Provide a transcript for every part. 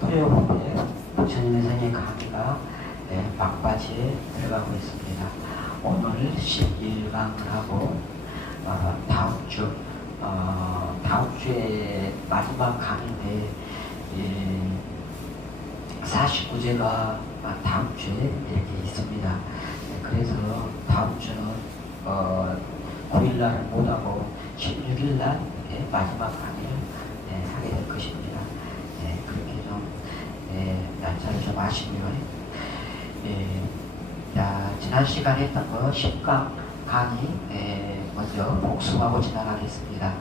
토요일에 부처님의 생애 강의가 막바지에 들어가고 있습니다. 오늘 11강을 하고 다음 주에 마지막 강의인데 49제가 다음 주에 이렇게 있습니다. 그래서 다음 주는 9일날 못하고 16일날 마지막 강의를 하게 될 것입니다. 그렇게 좀 날짜를 좀 아시고요. 지난 시간에 했던 거 10강 강의 먼저 복습하고 지나가겠습니다.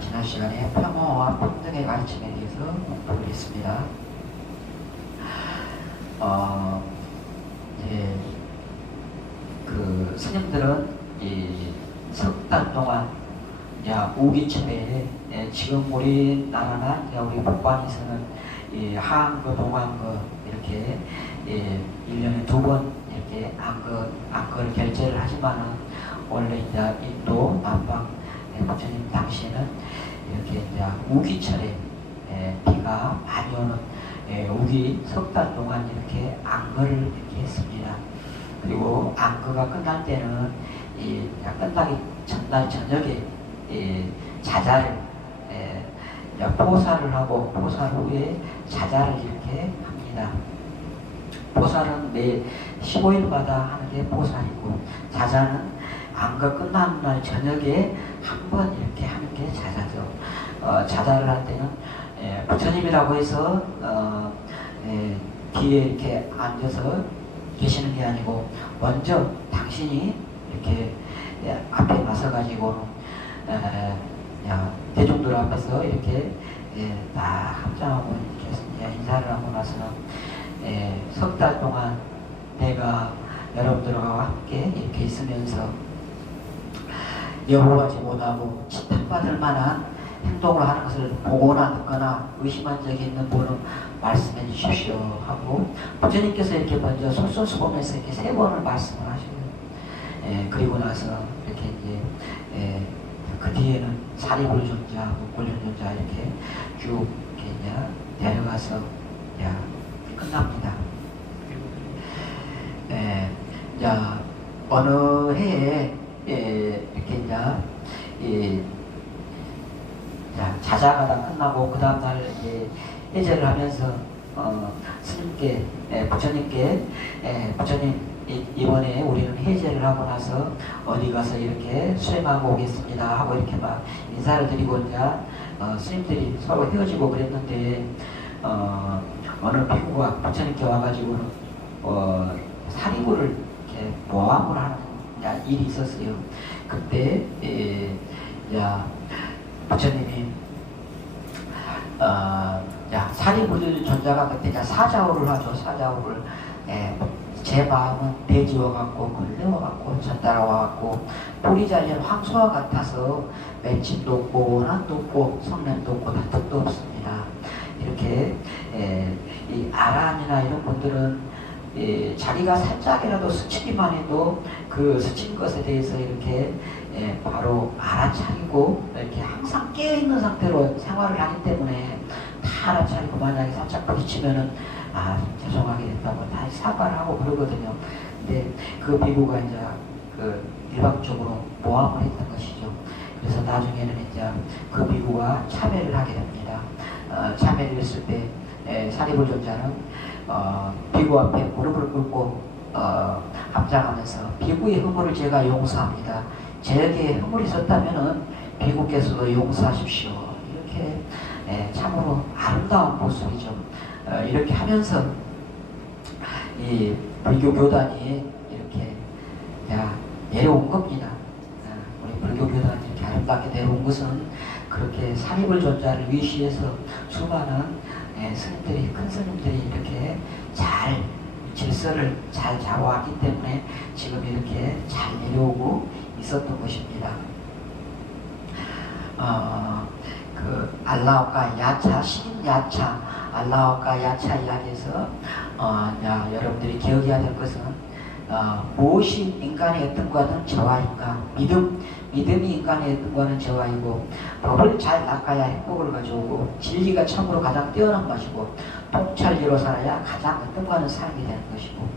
지난 시간에 평화와 평등의 가르침에 대해서 공부를 했습니다. 그 스님들은 석 달 동안 우기철에 지금 우리나라나 우리 북방에서는 하안거, 동안거 이렇게 1년에 2번 이렇게 안거를 결제를 하지만은 원래 이제 인도 남방 부처님 당시에는 이렇게 이제 우기철에 비가 많이 오는 우기 석 달 동안 이렇게 안거를 이렇게 했습니다. 그리고 안거가 끝날 때는 끝나기 전날 저녁에 자자를 포사를 하고 포사 후에 자자를 이렇게 합니다. 포사는 매 15일마다 하는 게 포사이고 자자는 안거 끝나는 날 저녁에 한 번 이렇게 하는 게 자자죠. 자자를 할 때는 부처님이라고 해서 뒤에 이렇게 앉아서 계시는 게 아니고 먼저 당신이 이렇게 앞에 나서가지고 대중들 앞에서 이렇게 다 합장하고 이렇게 인사를 하고 나서는 석 달 동안 내가 여러분들과 함께 이렇게 있으면서 여호하지 못하고 지탄받을 만한 행동을 하는 것을 보거나 듣거나 의심한 적이 있는 분은 말씀해 주십시오 하고 부처님께서 이렇게 먼저 솔솔수범해서 이렇게 3번을 말씀을 하시고요. 그리고 나서 이렇게 이제 그 뒤에는 사리불 존자하고 굴륜 존자 이렇게 쭉 이렇게 이제 내려가서 끝납니다. 어느 해에 이렇게 이제 자자가 다 끝나고 그 다음날 해제를 하면서 스님께 부처님께 부처님 이번에 우리는 해제를 하고 나서 어디 가서 이렇게 수행하고 오겠습니다 하고 이렇게 막 인사를 드리고 이제 스님들이 서로 헤어지고 그랬는데 어느 비구가 부처님께 와가지고 사리구를 이렇게 모함을 하는 일이 있었어요. 그때 부처님이 사리불 존자가 그때 사자우를 하죠. 사자우를 제 마음은 돼지와 같고 걸레와 같고 전달와 같고 뿌리 잘린 황소와 같아서 맺힘도 없고 원한도 없고 성냄도 없고 다툼도 없습니다. 이렇게 이 아람이나 이런 분들은 자기가 살짝이라도 스치기만 해도 그 스친 것에 대해서 이렇게 바로 알아차리고 이렇게 항상 깨어있는 상태로 생활을 하기 때문에 다 알아차리고 만약에 살짝 부딪히면은 죄송하게 됐다고 다 사과를 하고 그러거든요. 근데 그 비구가 이제 그 일방적으로 모함을 했던 것이죠. 그래서 나중에는 이제 그 비구가 참회를 하게 됩니다. 참회를 했을 때 사리불 존자는 비구 앞에 무릎을 꿇고 합장하면서 비구의 허물을 제가 용서합니다. 제게 허물이 있었다면은 비구께서도 용서하십시오. 이렇게 참으로 아름다운 모습이죠. 이렇게 하면서 이 불교 교단이 이렇게 내려온 겁니다. 우리 불교 교단이 이렇게 아름답게 내려온 것은 그렇게 사리불 존자를 위시해서 수많은 스님들이 큰 스님들이 이렇게 잘 질서를 잘 잡아왔기 때문에 지금 이렇게 잘 내려오고 있었던 것입니다. 그 알라오카 야차, 신인 야차, 알라오카 야차 이야기에서 여러분들이 기억해야 될 것은 무엇이 인간의 어떤 것과는 저하인가? 믿음이 인간의 어떤 것과는 저하이고, 법을 잘 닦아야 행복을 가져오고, 진리가 참으로 가장 뛰어난 것이고, 통찰리로 살아야 가장 어떤 것과는 삶이 되는 것이고,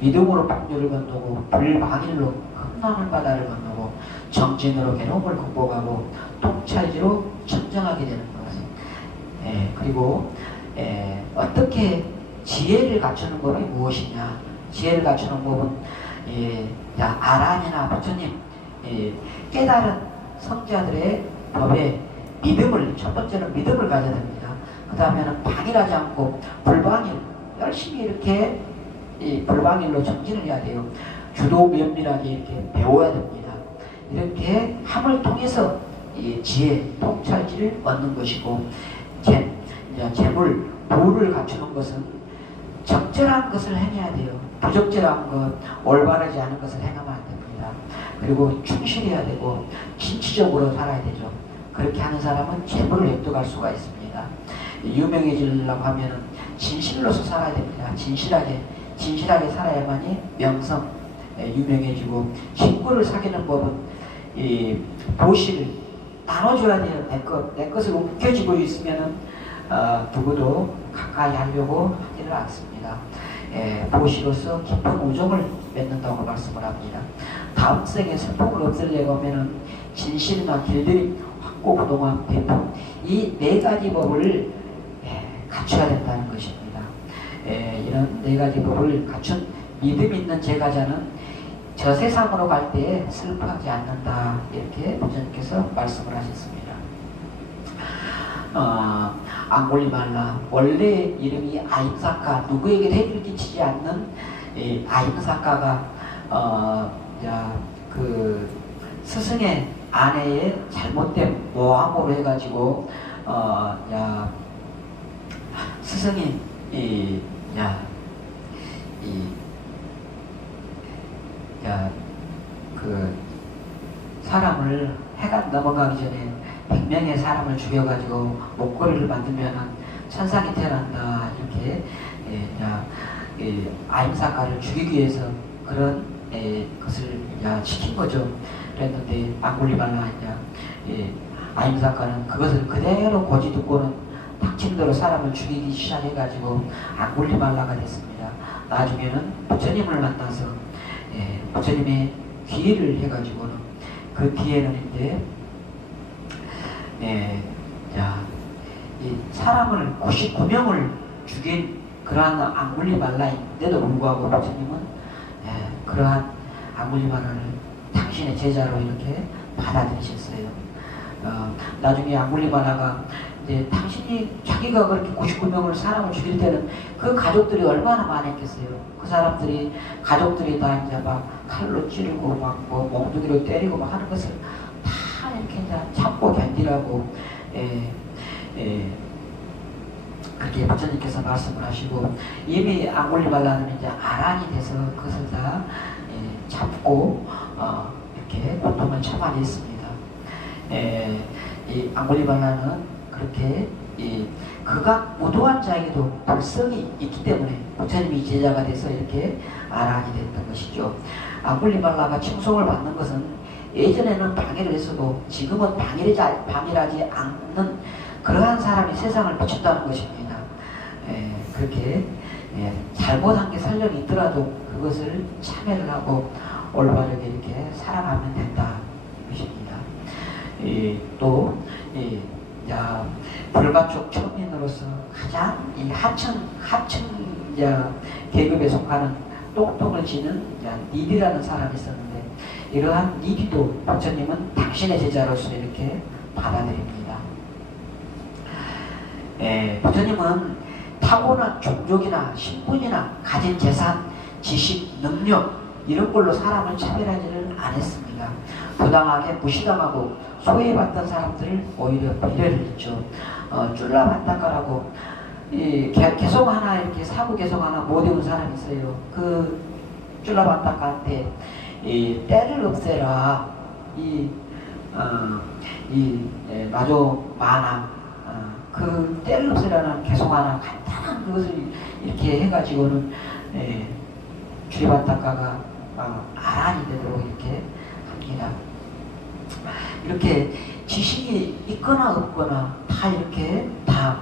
믿음으로 풍류를 건너고, 불방일로 험난한 바다를 건너고, 정진으로 괴로움을 극복하고, 통찰리로 천정하게 되는 것. 그리고 어떻게 지혜를 갖추는 법이 무엇이냐? 지혜를 갖추는 법은 아란이나 부처님 깨달은 성자들의 법에 믿음을, 첫 번째는 믿음을 가져야 됩니다. 그 다음에는 방일하지 않고 불방일, 열심히 이렇게 불방일로 정진을 해야 돼요. 주도 면밀하게 이렇게 배워야 됩니다. 이렇게 함을 통해서 지혜, 통찰지를 얻는 것이고, 재물, 부를 갖추는 것은 적절한 것을 행해야 돼요. 부적절한 것, 올바르지 않은 것을 행하면 안 됩니다. 그리고 충실해야 되고 진취적으로 살아야 되죠. 그렇게 하는 사람은 재물을 획득할 수가 있습니다. 유명해지려고 하면은 진실로서 살아야 됩니다. 진실하게 살아야만이 명성, 유명해지고, 친구를 사귀는 법은 보시를 나눠줘야 돼요. 내 것을 움켜쥐고 있으면은 누구도 가까이 하려고 하지를 않습니다. 보시로서 깊은 우정을 맺는다고 말씀을 합니다. 다음 생에 슬픔을 없애려고 하면은 진실이나 길들임, 확고 부동한 배품, 이 네 가지 법을 갖춰야 된다는 것입니다. 이런 네 가지 법을 갖춘 믿음 있는 제가자는 저 세상으로 갈 때에 슬퍼하지 않는다, 이렇게 부처님께서 말씀을 하셨습니다. 앙골리말라, 원래 이름이 아임사카, 누구에게도 해를 끼치지 않는 아임사카가 그 스승의 아내의 잘못된 모함으로 해가지고 스승이 그 사람을 해가 넘어가기 전에 100명의 사람을 죽여가지고 목걸이를 만들면 천상이 태어난다, 이렇게 아임사카를 죽이기 위해서 그런 것을 시킨 거죠. 그랬는데 앙골리말라 아임사카는 그것을 그대로 고지 듣고는 닥친 대로 사람을 죽이기 시작해가지고 앙골리말라가 됐습니다. 나중에는 부처님을 만나서 부처님의 기회를 해가지고는 그 뒤에는 이제 이 사람을 99명을 죽인 그러한 앙골리말라인데도 불구하고 부처님은 그러한 앙골리말라를 당신의 제자로 이렇게 받아들이셨어요. 나중에 앙골리말라가 당신이 자기가 그렇게 99명을 사람을 죽일 때는 그 가족들이 얼마나 많았겠어요. 그 사람들이 가족들이 다 이제 막 칼로 찌르고 막 뭐 몽둥이로 때리고 막 하는 것을 다 이렇게 이제 참고 견디라고 그렇게 부처님께서 말씀을 하시고, 이미 앙골리말라는 이제 아란이 돼서 그것을 다 참고 이렇게 고통을 참아냈습니다. 이 앙골리말라는 그렇게 극악무도한 자에게도 불성이 있기 때문에 부처님이 제자가 돼서 이렇게 아란이 됐던 것이죠. 앙골리말라가 칭송을 받는 것은 예전에는 방해를 했어도 지금은 방해하지 않는 그러한 사람이 세상을 비춘다는 것입니다. 그렇게 잘못한 게 설령 있더라도 그것을 참회를 하고 올바르게 이렇게 살아가면 된다, 것입니다. 또 불가촉 천민으로서 가장 이 하층 계급에 속하는 똑똑을 지는 니디라는 사람이 있었는데, 이러한 니디도 부처님은 당신의 제자로서 이렇게 받아들입니다. 부처님은 타고난 종족이나 신분이나 가진 재산, 지식, 능력 이런 걸로 사람을 차별하지는 않았습니다. 부당하게 무시당하고 소외받던 사람들을 오히려 배려를 했죠. 쫄라반다카라고 개성 하나 이렇게 사고 개성 하나 못 외운 사람이 있어요. 그 쫄라반다카한테 때를 없애라, 마조 만화 그 때를 없애라는 개성 하나 간단한 그것을 이렇게 해가지고는 주리반다카가 아란이 되도록 이렇게 합니다. 이렇게 지식이 있거나 없거나 다 이렇게 다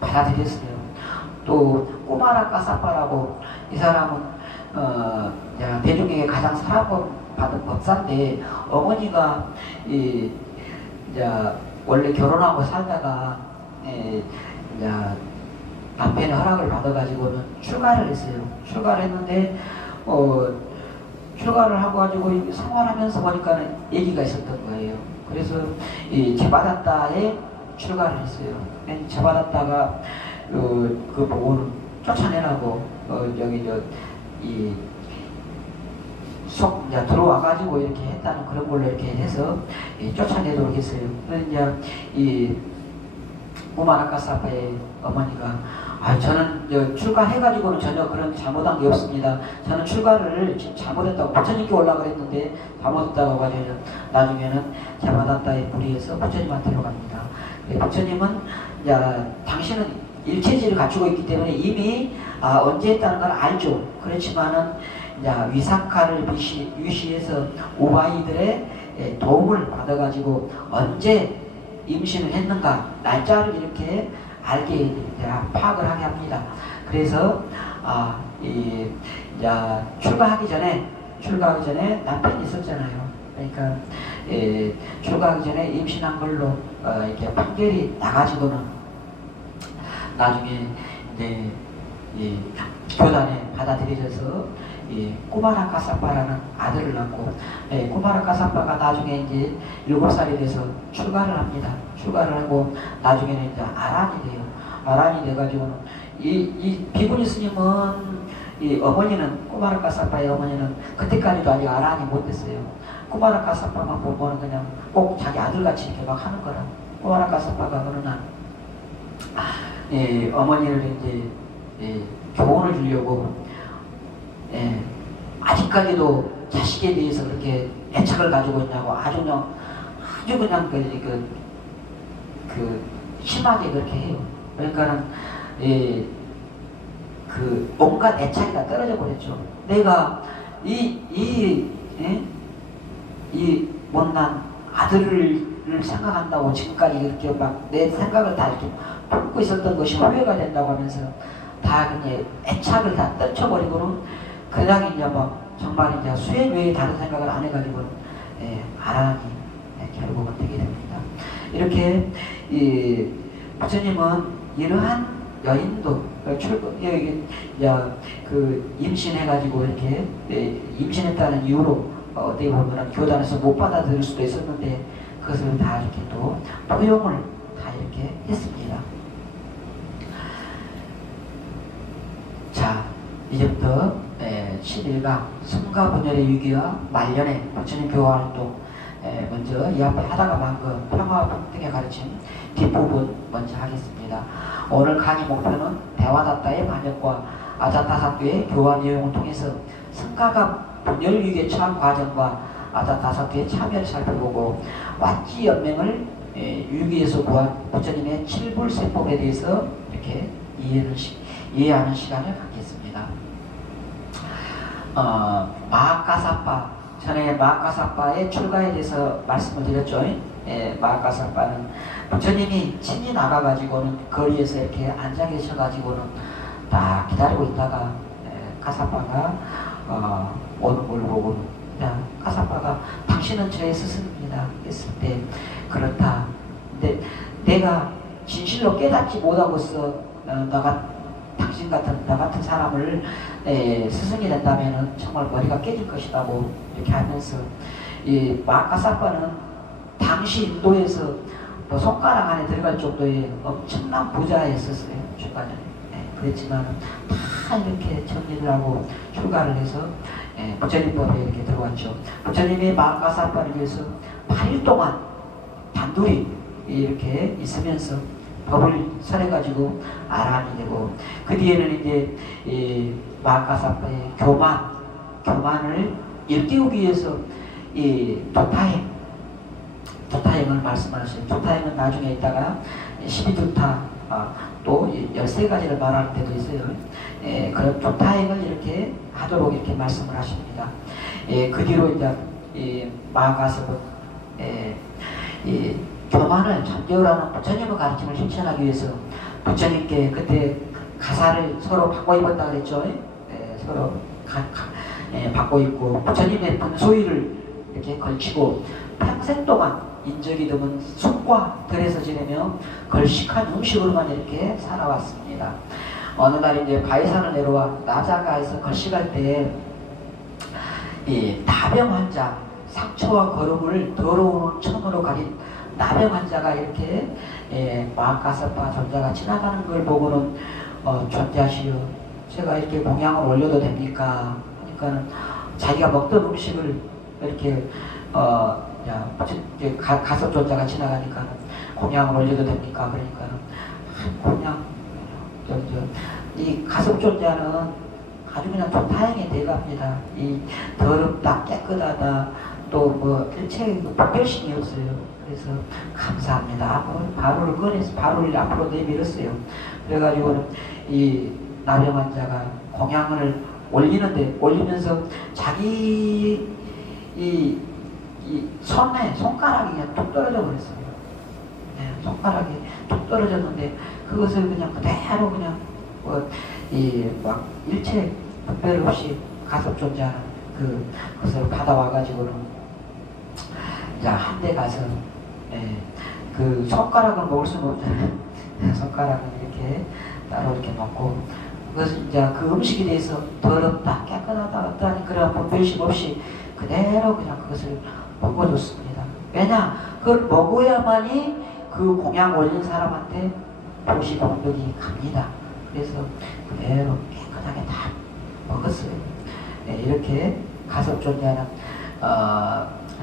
받아들였어요. 또 꼬마라 까사빠라고 이 사람은 대중에게 가장 사랑받은 법사인데 어머니가 원래 결혼하고 살다가 남편의 허락을 받아가지고는 출가를 했어요. 출가를 했는데 출가를 하고 가지고 생활하면서 보니까 얘기가 있었던 거예요. 그래서 이 제바다타에 출가를 했어요. 제바다타가 그 보고는 쫓아내라고 들어와가지고 이렇게 했다는 그런 걸로 이렇게 해서 쫓아내도록 했어요. 그래서 이 우마라카사파의 어머니가 저는 출가해가지고는 전혀 그런 잘못한 게 없습니다. 저는 출가를 잘못했다고 부처님께 올라가 그랬는데 잘못했다고 하죠. 나중에는 제바다타의 무리에서 부처님한테로 갑니다. 부처님은 당신은 일체지를 갖추고 있기 때문에 이미 언제 했다는 걸 알죠. 그렇지만은 위사카를 유시해서 우바이들의 도움을 받아가지고 언제 임신을 했는가 날짜를 이렇게 알게 파악을 하게 합니다. 그래서 출가하기 전에 남편이 있었잖아요. 그러니까 출가하기 전에 임신한 걸로 이렇게 판결이 나가지고는 나중에 이제 교단에 받아들여져서 꾸마라 까사빠라는 아들을 낳고 꾸마라 까사빠가 나중에 이제 7살이 돼서 출가를 합니다. 출가를 하고 나중에는 이제 아란이 돼요. 아란이 돼가지고는 이 비구니 스님은 어머니는 꾸마라 까사빠의 어머니는 그때까지도 아직 아란이 못 됐어요. 꾸마라 까사빠만 보고는 그냥 꼭 자기 아들같이 이렇게 막 하는 거라. 꾸마라 까사빠가 어느 날 어머니를 이제 교훈을 주려고 아직까지도 자식에 대해서 그렇게 애착을 가지고 있냐고 아주 그냥 심하게 그렇게 해요. 그러니까는 그 온갖 애착이 다 떨어져 버렸죠. 내가 이 못난 아들을 생각한다고 지금까지 이렇게 막 내 생각을 다 이렇게 품고 있었던 것이 후회가 된다고 하면서 다 그냥 애착을 다 떨쳐버리고는 그냥 이제 막 정말 이제 수행 외에 다른 생각을 안 해가지고 아란이 결국은 되게 됩니다. 이렇게 부처님은 이러한 여인도 임신해가지고 이렇게 임신했다는 이유로 어떻게 보면 교단에서 못 받아들일 수도 있었는데 그것을 다 이렇게 또 포용을 다 이렇게 했습니다. 자, 이제부터 11강 성가분열의 위기와 말년의 부처님 교화활동 먼저 이 앞에 하다가 만그 평화 평등의 가르침 뒷부분 먼저 하겠습니다. 오늘 강의 목표는 대화다타의 반역과 아자타사투의 교화 내용을 통해서 성가가 분열 위기에 처한 과정과 아자타사투의 참여를 살펴보고 왓지 연맹을 위기에서 구한 부처님의 칠불세법에 대해서 이렇게 이해하는 시간을 갖겠습니다. 마하카사파 전에 마하카사파의 출가에 대해서 말씀을 드렸죠. 마하카사파는 부처님이 친히 나가가지고는 거리에서 이렇게 앉아 계셔가지고는 딱 기다리고 있다가 카사파가 오는 걸 보고 카사파가 당신은 저의 스승입니다 했을 때 그렇다. 근데 내가 진실로 깨닫지 못하고서 당신 같은 나 같은 사람을 스승이 된다면은 정말 머리가 깨질 것이라고 이렇게 하면서 이 마하카사파는 당시 인도에서 뭐 손가락 안에 들어갈 정도의 엄청난 부자였었어요. 출가 전에. 그랬지만 다 이렇게 정리를 하고 출가를 해서 부처님법에 이렇게 들어왔죠. 부처님이 마하카사파를 위해서 8일 동안 단둘이 이렇게 있으면서 법을 설해가지고 아란이 되고 그 뒤에는 이제 마하카사파의 교만을 일깨우기 위해서 이 도타행을 말씀하셨어요. 도타행은 나중에 있다가 12두타, 또 13가지를 말할 때도 있어요. 그런 두타행을 이렇게 하도록 이렇게 말씀을 하십니다. 그 뒤로 이제 나아가서 교만을 잠재우라는 부처님의 가르침을 실천하기 위해서 부처님께 그때 가사를 서로 바꿔 입었다 그랬죠. 서로 바꿔 입고 부처님의 분소위를 이렇게 걸치고 평생 동안 인적이 드문 숲과 들에서 지내며 걸식한 음식으로만 이렇게 살아왔습니다. 어느 날 이제 바위산을 내려와 나자가에서 걸식할 때 이 나병 환자, 상처와 거름을 더러운 천으로 가린 나병 환자가 이렇게 마하가사파 존자가 지나가는 걸 보고는 존자시여, 제가 이렇게 공양을 올려도 됩니까? 그러니까는 자기가 먹던 음식을 이렇게 가섭 존자가 지나가니까 공양을 올려도 됩니까? 그러니까는 공양, 이 가섭 존자는 아주 그냥 좋다행에 대갑니다. 이 더럽다, 깨끗하다, 또 뭐 일체 분별심이 없어요. 그래서 감사합니다. 바로를 꺼내서 바로를 앞으로 내밀었어요. 그래가지고는 이 나병 환자가 공양을 올리면서 자기 이 손가락이 그냥 뚝 떨어져 버렸어요. 손가락이 뚝 떨어졌는데 그것을 그냥 그대로 그냥 막 일체 특별 없이 가섭 존재하는 그것을 받아와가지고는 이제 한 대 가서 그 손가락을 먹을 수는 없잖아요. 손가락은 이렇게 따로 이렇게 놓고 그것을 이제 그 음식에 대해서 더럽다, 깨끗하다, 어떠한 그런 분별심 없이 그대로 그냥 그것을 먹어줬습니다. 왜냐? 그걸 먹어야만이 그 공양 올린 사람한테 도시공덕이 갑니다. 그래서 그대로 깨끗하게 다 먹었어요. 이렇게 가섭 존재하는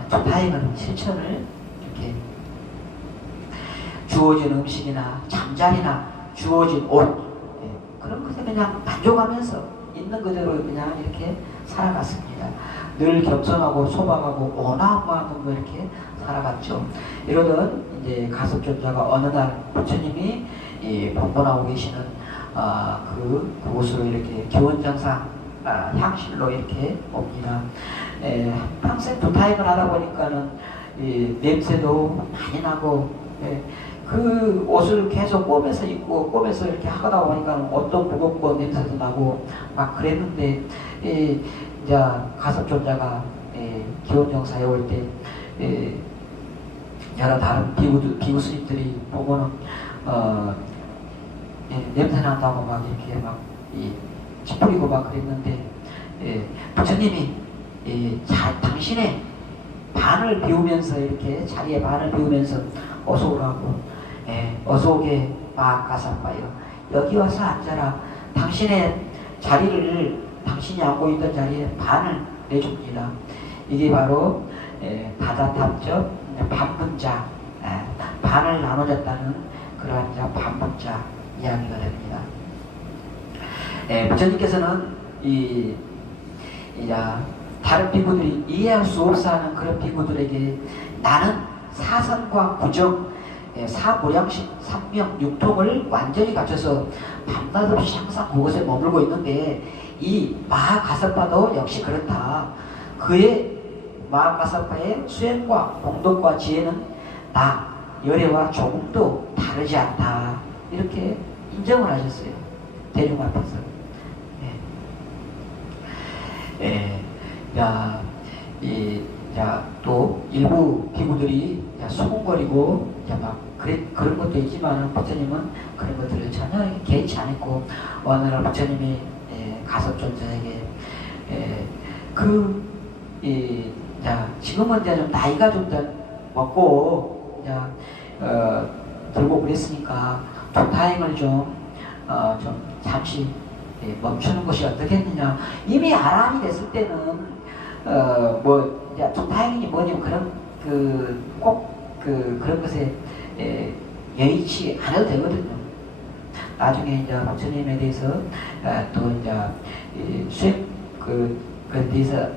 다행한 실천을 이렇게 주어진 음식이나 잠자리나 주어진 옷 그런 것에 그냥 만족하면서 있는 그대로 그냥 이렇게 살아갔습니다. 늘 겸손하고 소박하고 온화한 마음으로 이렇게 살아갔죠. 이러던 이제 가섭 존재가 어느 날 부처님이 본본하고 계시는 그곳으로 이렇게 기원정상 향실로 이렇게 옵니다. 평생 두타행을 하다 보니까는 냄새도 많이 나고 그 옷을 계속 꼬매서 입고 꼬매서 이렇게 하다 보니까 옷도 무겁고 냄새도 나고 막 그랬는데 이제 가섭 존자가 기원정사에 올 때 여러 다른 비구 스님들이 보고는 냄새 난다고 막 이렇게 막 찌푸리고 막 그랬는데 부처님이 당신의 반을 비우면서 이렇게 자리에 반을 비우면서 어서 오라고 어서 오게 마하가사파여 여기 와서 앉아라. 당신의 자리를 당신이 앉고 있던 자리에 반을 내줍니다. 이게 바로 다다탑적 반분자 반을 나눠줬다는 그러한 반분자 이야기가 됩니다. 부처님께서는 다른 비구들이 이해할 수 없어 하는 그런 비구들에게 나는 사선과 구정, 사보량식, 삼명, 육통을 완전히 갖춰서 밤낮 없이 항상 그곳에 머물고 있는데 이 마하가사파도 역시 그렇다. 그의 마하가사파의 수행과 공덕과 지혜는 나, 열애와 조금도 다르지 않다. 이렇게 인정을 하셨어요. 대중 앞에서. 또 일부 비구들이 수군거리고 막 그런 것도 있지만 부처님은 그런 것들을 전혀 개의치 않았고 어느 날 부처님이 가섭 존자에게 지금은 이제 좀 나이가 좀 먹고 들고 그랬으니까 두타행을 좀 잠시 멈추는 것이 어떻겠느냐. 이미 아람이 됐을 때는 두타행이 뭐냐면 그런 그런 것에 예의치 않아도 되거든요. 나중에 이제 부처님에 대해서 또 이제 수행 그에 대해서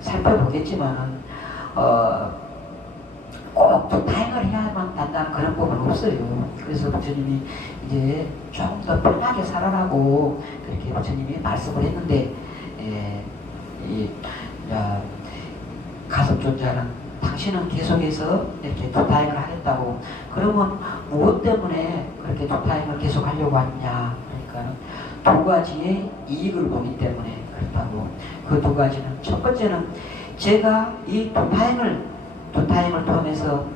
살펴보겠지만은 꼭 도타행을 해야만 된다는 그런 법은 없어요. 그래서 부처님이 이제 조금 더 편하게 살아라고 그렇게 부처님이 말씀을 했는데, 가섭존자는 당신은 계속해서 이렇게 도타행을 하겠다고, 그러면 무엇 때문에 그렇게 도타행을 계속 하려고 하느냐, 그러니까 두 가지의 이익을 보기 때문에 그렇다고. 그 두 가지는, 첫 번째는 제가 이 도타행을 통해서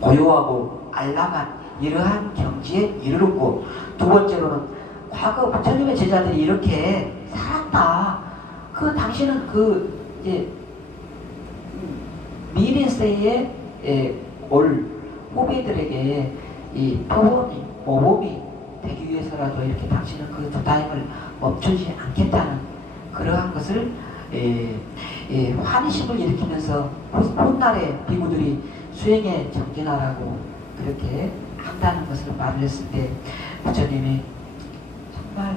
고요하고 안락한 이러한 경지에 이르렀고, 두 번째로는 과거 부처님의 제자들이 이렇게 살았다. 그 당신은 이제 미래 세에 올 후배들에게 이 표본이 모범이 되기 위해서라도 이렇게 당신은 그 도타행을 멈추지 않겠다는 그러한 것을 환희심을 일으키면서 훗날에 비구들이 수행에 정진하라고 그렇게 한다는 것을 말을 했을 때 부처님이 정말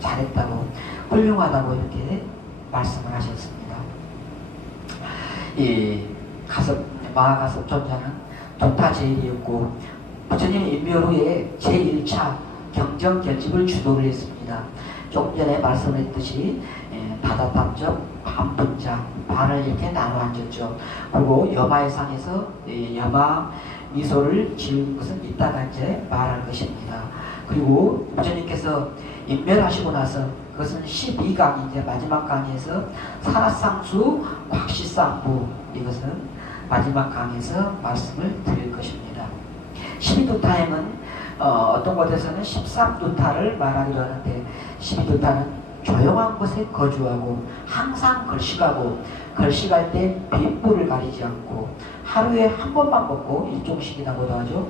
잘했다고, 훌륭하다고 이렇게 말씀을 하셨습니다. 마하가섭존자는 도타제일이었고, 부처님의 인멸 후에 제1차 경정결집을 주도를 했습니다. 조금 전에 말씀했듯이 다다탐적 반분자, 반을 이렇게 나눠 앉았죠. 그리고 여마의 상에서 여마 미소를 지은 것은 이따가 이제 말할 것입니다. 그리고 부처님께서 인멸하시고 나서 그것은 12강 이제 마지막 강에서 산하상수 곽시상부, 이것은 마지막 강에서 말씀을 드릴 것입니다. 12도타행은 어떤 곳에서는 13도타를 말하기도 하는데, 12도타는 조용한 곳에 거주하고 항상 걸식하고, 걸식할 때 빈부를 가리지 않고 하루에 한 번만 먹고 일종식이라고도 하죠.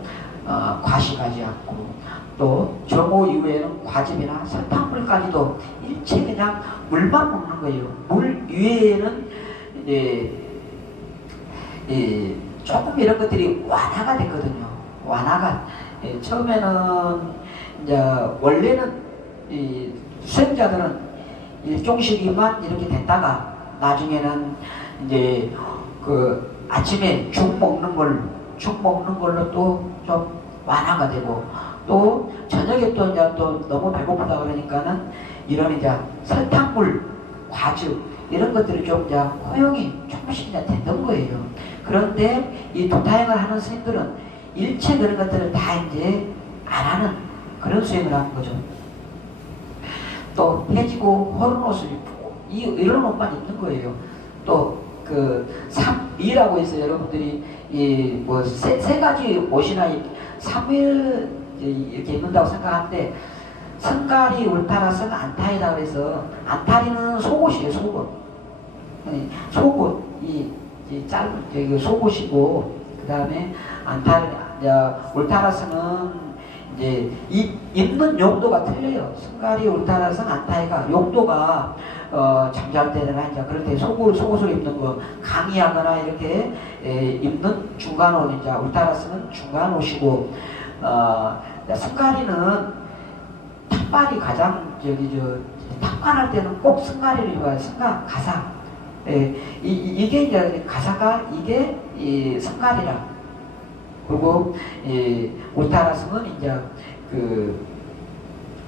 과식하지 않고, 또 정오 이후에는 과즙이나 설탕물까지도 일체 그냥 물만 먹는 거예요. 물 위에는 조금 이런 것들이 완화가 됐거든요. 완화가 처음에는 이제 원래는 수행자들은 일종식이만 이렇게 됐다가 나중에는 이제 그 아침에 죽 먹는 걸로 또 좀 완화가 되고, 또 저녁에 또 이제 또 너무 배고프다 그러니까는 이런 이제 설탕물, 과즙 이런 것들이 좀 이제 허용이 조금씩 이제 됐던 거예요. 그런데 이 도타행을 하는 스님들은 일체 그런 것들을 다 이제 안 하는 그런 수행을 하는 거죠. 또 해지고 허른 옷을 입고 이런 옷만 입는 거예요. 또 삼미라고 해서 여러분들이 세 가지 옷이나 3일 이렇게 입는다고 생각하는데, 성가리 울타라선 안타이다 그래서, 안타리는 속옷이에요. 속옷 짧은 속옷이고, 그 다음에 울타라선은 이제 입는 용도가 틀려요. 성가리 울타라선 안타이가 용도가 잠잘 때나 이제 그럴 때 속옷을 입는 거, 강의하거나 이렇게 입는 중간 옷, 이제 울타라선은 중간 옷이고, 성가리는 탑발이 가장 탑관할 때는 꼭 성가리를 입어요. 가사. 이게 이제 가사가 이게 성가리라. 그리고 울타라선은 이제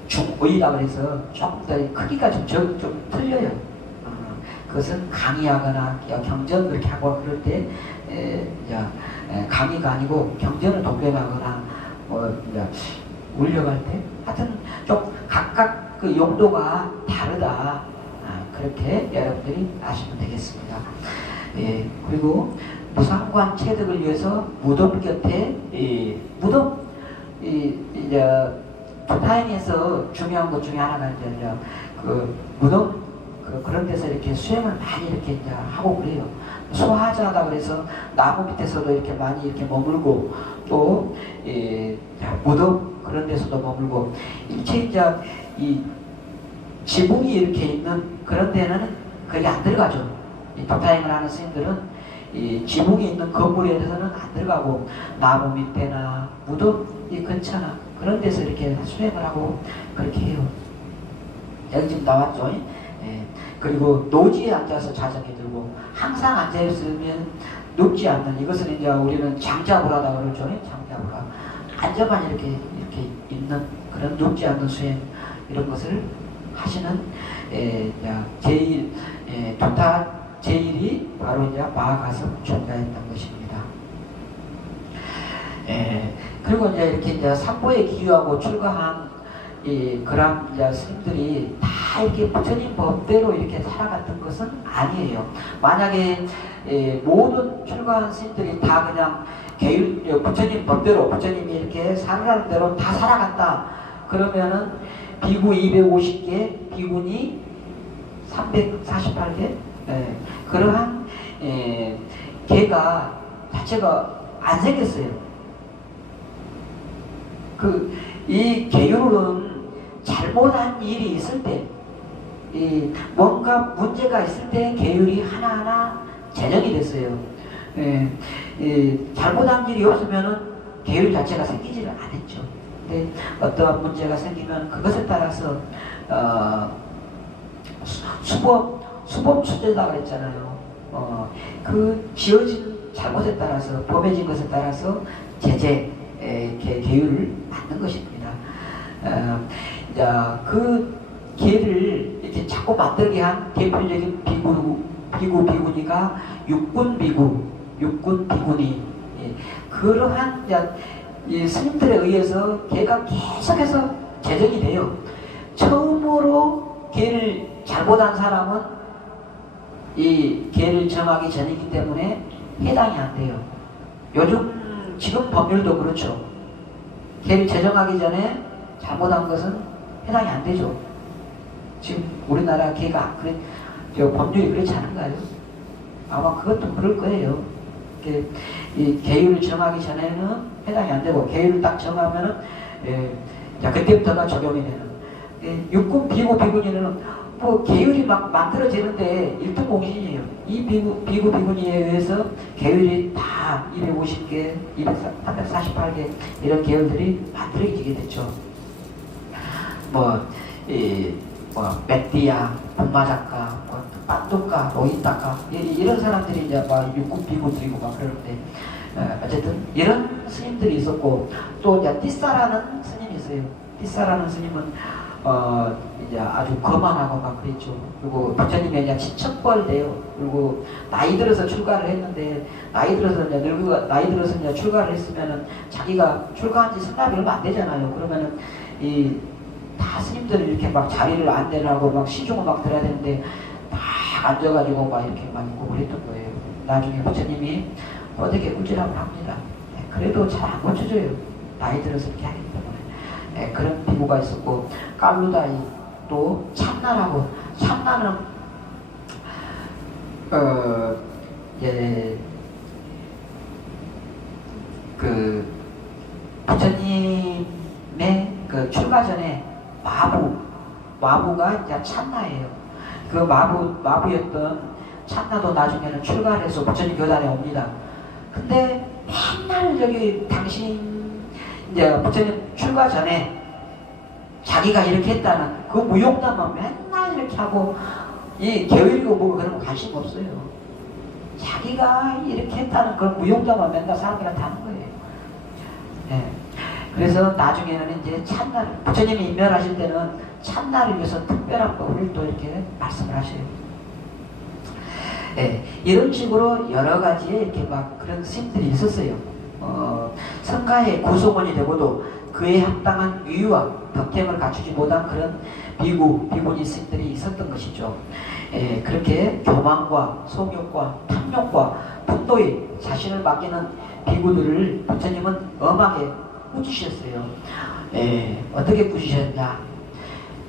중의라 그래서 조금 더 크기가 좀 틀려요. 그것은 강의하거나 경전 그렇게 하고 그럴 때 강의가 아니고 경전을 독백하거나 울려갈 때, 하여튼 좀 각각 그 용도가 다르다. 그렇게 여러분들이 아시면 되겠습니다. 그리고 무상관 체득을 위해서 무덤 곁에 이제 도타행에서 중요한 것 중에 하나가 이제 무덤 그런 데서 이렇게 수행을 많이 이렇게 이제 하고 그래요. 소하자다 그래서 나무 밑에서도 이렇게 많이 이렇게 머물고, 또 무덤 그런 데서도 머물고, 일체 이제 이 지붕이 이렇게 있는 그런 데는 거기 안 들어가죠. 이 도타행을 하는 스님들은 이 지붕이 있는 건물에 대해서는 안 들어가고, 나무 밑에나 무덤 이 근처나 그런 데서 이렇게 수행을 하고 그렇게 해요. 여기 지금 나왔죠. 그리고 노지에 앉아서 자정에 들고 항상 앉아 있으면 눕지 않는, 이것은 이제 우리는 장자부라다 그러죠. 장자부라. 앉아만 이렇게 있는 그런 눕지 않는 수행, 이런 것을 하시는 제일 두타 제일이 바로 이제 마가섭 존자였던 것입니다. 그리고 이제 삼보에 기유하고 출가한 그런 스님들이 다 이렇게 부처님 법대로 이렇게 살아갔던 것은 아니에요. 만약에 모든 출가한 스님들이 다 그냥 부처님 법대로, 부처님이 이렇게 살아가는 대로 다 살아갔다 그러면은 비구 250개, 비구니 348개, 그러한 개가 자체가 안 생겼어요. 이 계율은 잘못한 일이 있을 때, 뭔가 문제가 있을 때 계율이 하나하나 제정이 됐어요. 잘못한 일이 없으면은 계율 자체가 생기지를 않았죠. 근데 어떠한 문제가 생기면 그것에 따라서 수범수제다 그랬잖아요. 그 지어진 잘못에 따라서, 범해진 것에 따라서 계율을 받는 것입니다. 그 계를 이렇게 자꾸 만들게 한 대표적인 비구니가 육군 비구니, 그러한 이 스님들에 의해서 계가 계속해서 제정이 돼요. 처음으로 계를 잘못한 사람은 이 계를 정하기 전이기 때문에 해당이 안 돼요. 지금 법률도 그렇죠. 계를 제정하기 전에 잘못한 것은 해당이 안 되죠. 지금 우리나라 계가 법률이 그렇지 않은가요? 아마 그것도 그럴 거예요. 이 계율을 정하기 전에는 해당이 안 되고, 계율을 딱 정하면은 그때부터가 적용이 되는. 육군 비구니는 계율이 막 만들어지는데 일등공신이에요. 이 비구니에 의해서 계율이 다 250개, 348개 이런 계율들이 만들어지게 됐죠. 메띠야, 분마작가, 빤독가, 로히타가 이런 사람들이 이제 육군 비구니고 막 그러는데, 어쨌든 이런 스님들이 있었고, 또 이제 띠사라는 스님이 있어요. 띠사라는 스님은 이제 아주 거만하고 막 그랬죠. 그리고 부처님이 이제 친척벌돼요. 그리고 나이 들어서 출가를 했는데, 나이 들어서 이제 출가를 했으면은 자기가 출가한 지 승낙이 얼마 안 되잖아요. 그러면은 다 스님들이 이렇게 막 자리를 안내하고 막 시중을 막 들어야 되는데, 딱 앉아가지고 막 이렇게 막 있고 그랬던 거예요. 나중에 부처님이 어떻게 꾸지람을 합니다. 그래도 잘 안 고쳐져요. 나이 들어서 이렇게 하기 때문에. 그런 비구가 있었고, 깔루다이, 또 참나라고, 참나는 부처님의 출가 전에 마부가 이제 참나예요. 그 마부였던 참나도 나중에는 출가를 해서 부처님 교단에 옵니다. 근데 맨날 당신 이제 부처님 출가 전에 자기가 이렇게 했다는 그 무용담만 맨날 이렇게 하고, 이 계율이고 뭐고 그런 거 관심 없어요. 자기가 이렇게 했다는 그런 무용담만 맨날 사람들한테 하는 거예요. 그래서 나중에는 이제 부처님이 인멸하실 때는 참나를 위해서 특별한 법을 또 이렇게 말씀을 하셔요. 이런 식으로 여러 가지의 이렇게 막 그런 스님들이 있었어요. 성가의 구성원이 되고도 그에 합당한 유의와 덕행을 갖추지 못한 그런 비구니 스님들이 있었던 것이죠. 그렇게 교만과 속욕과 탐욕과 분노에 자신을 맡기는 비구들을 부처님은 엄하게 꾸짖으셨어요. 어떻게 꾸짖으셨냐?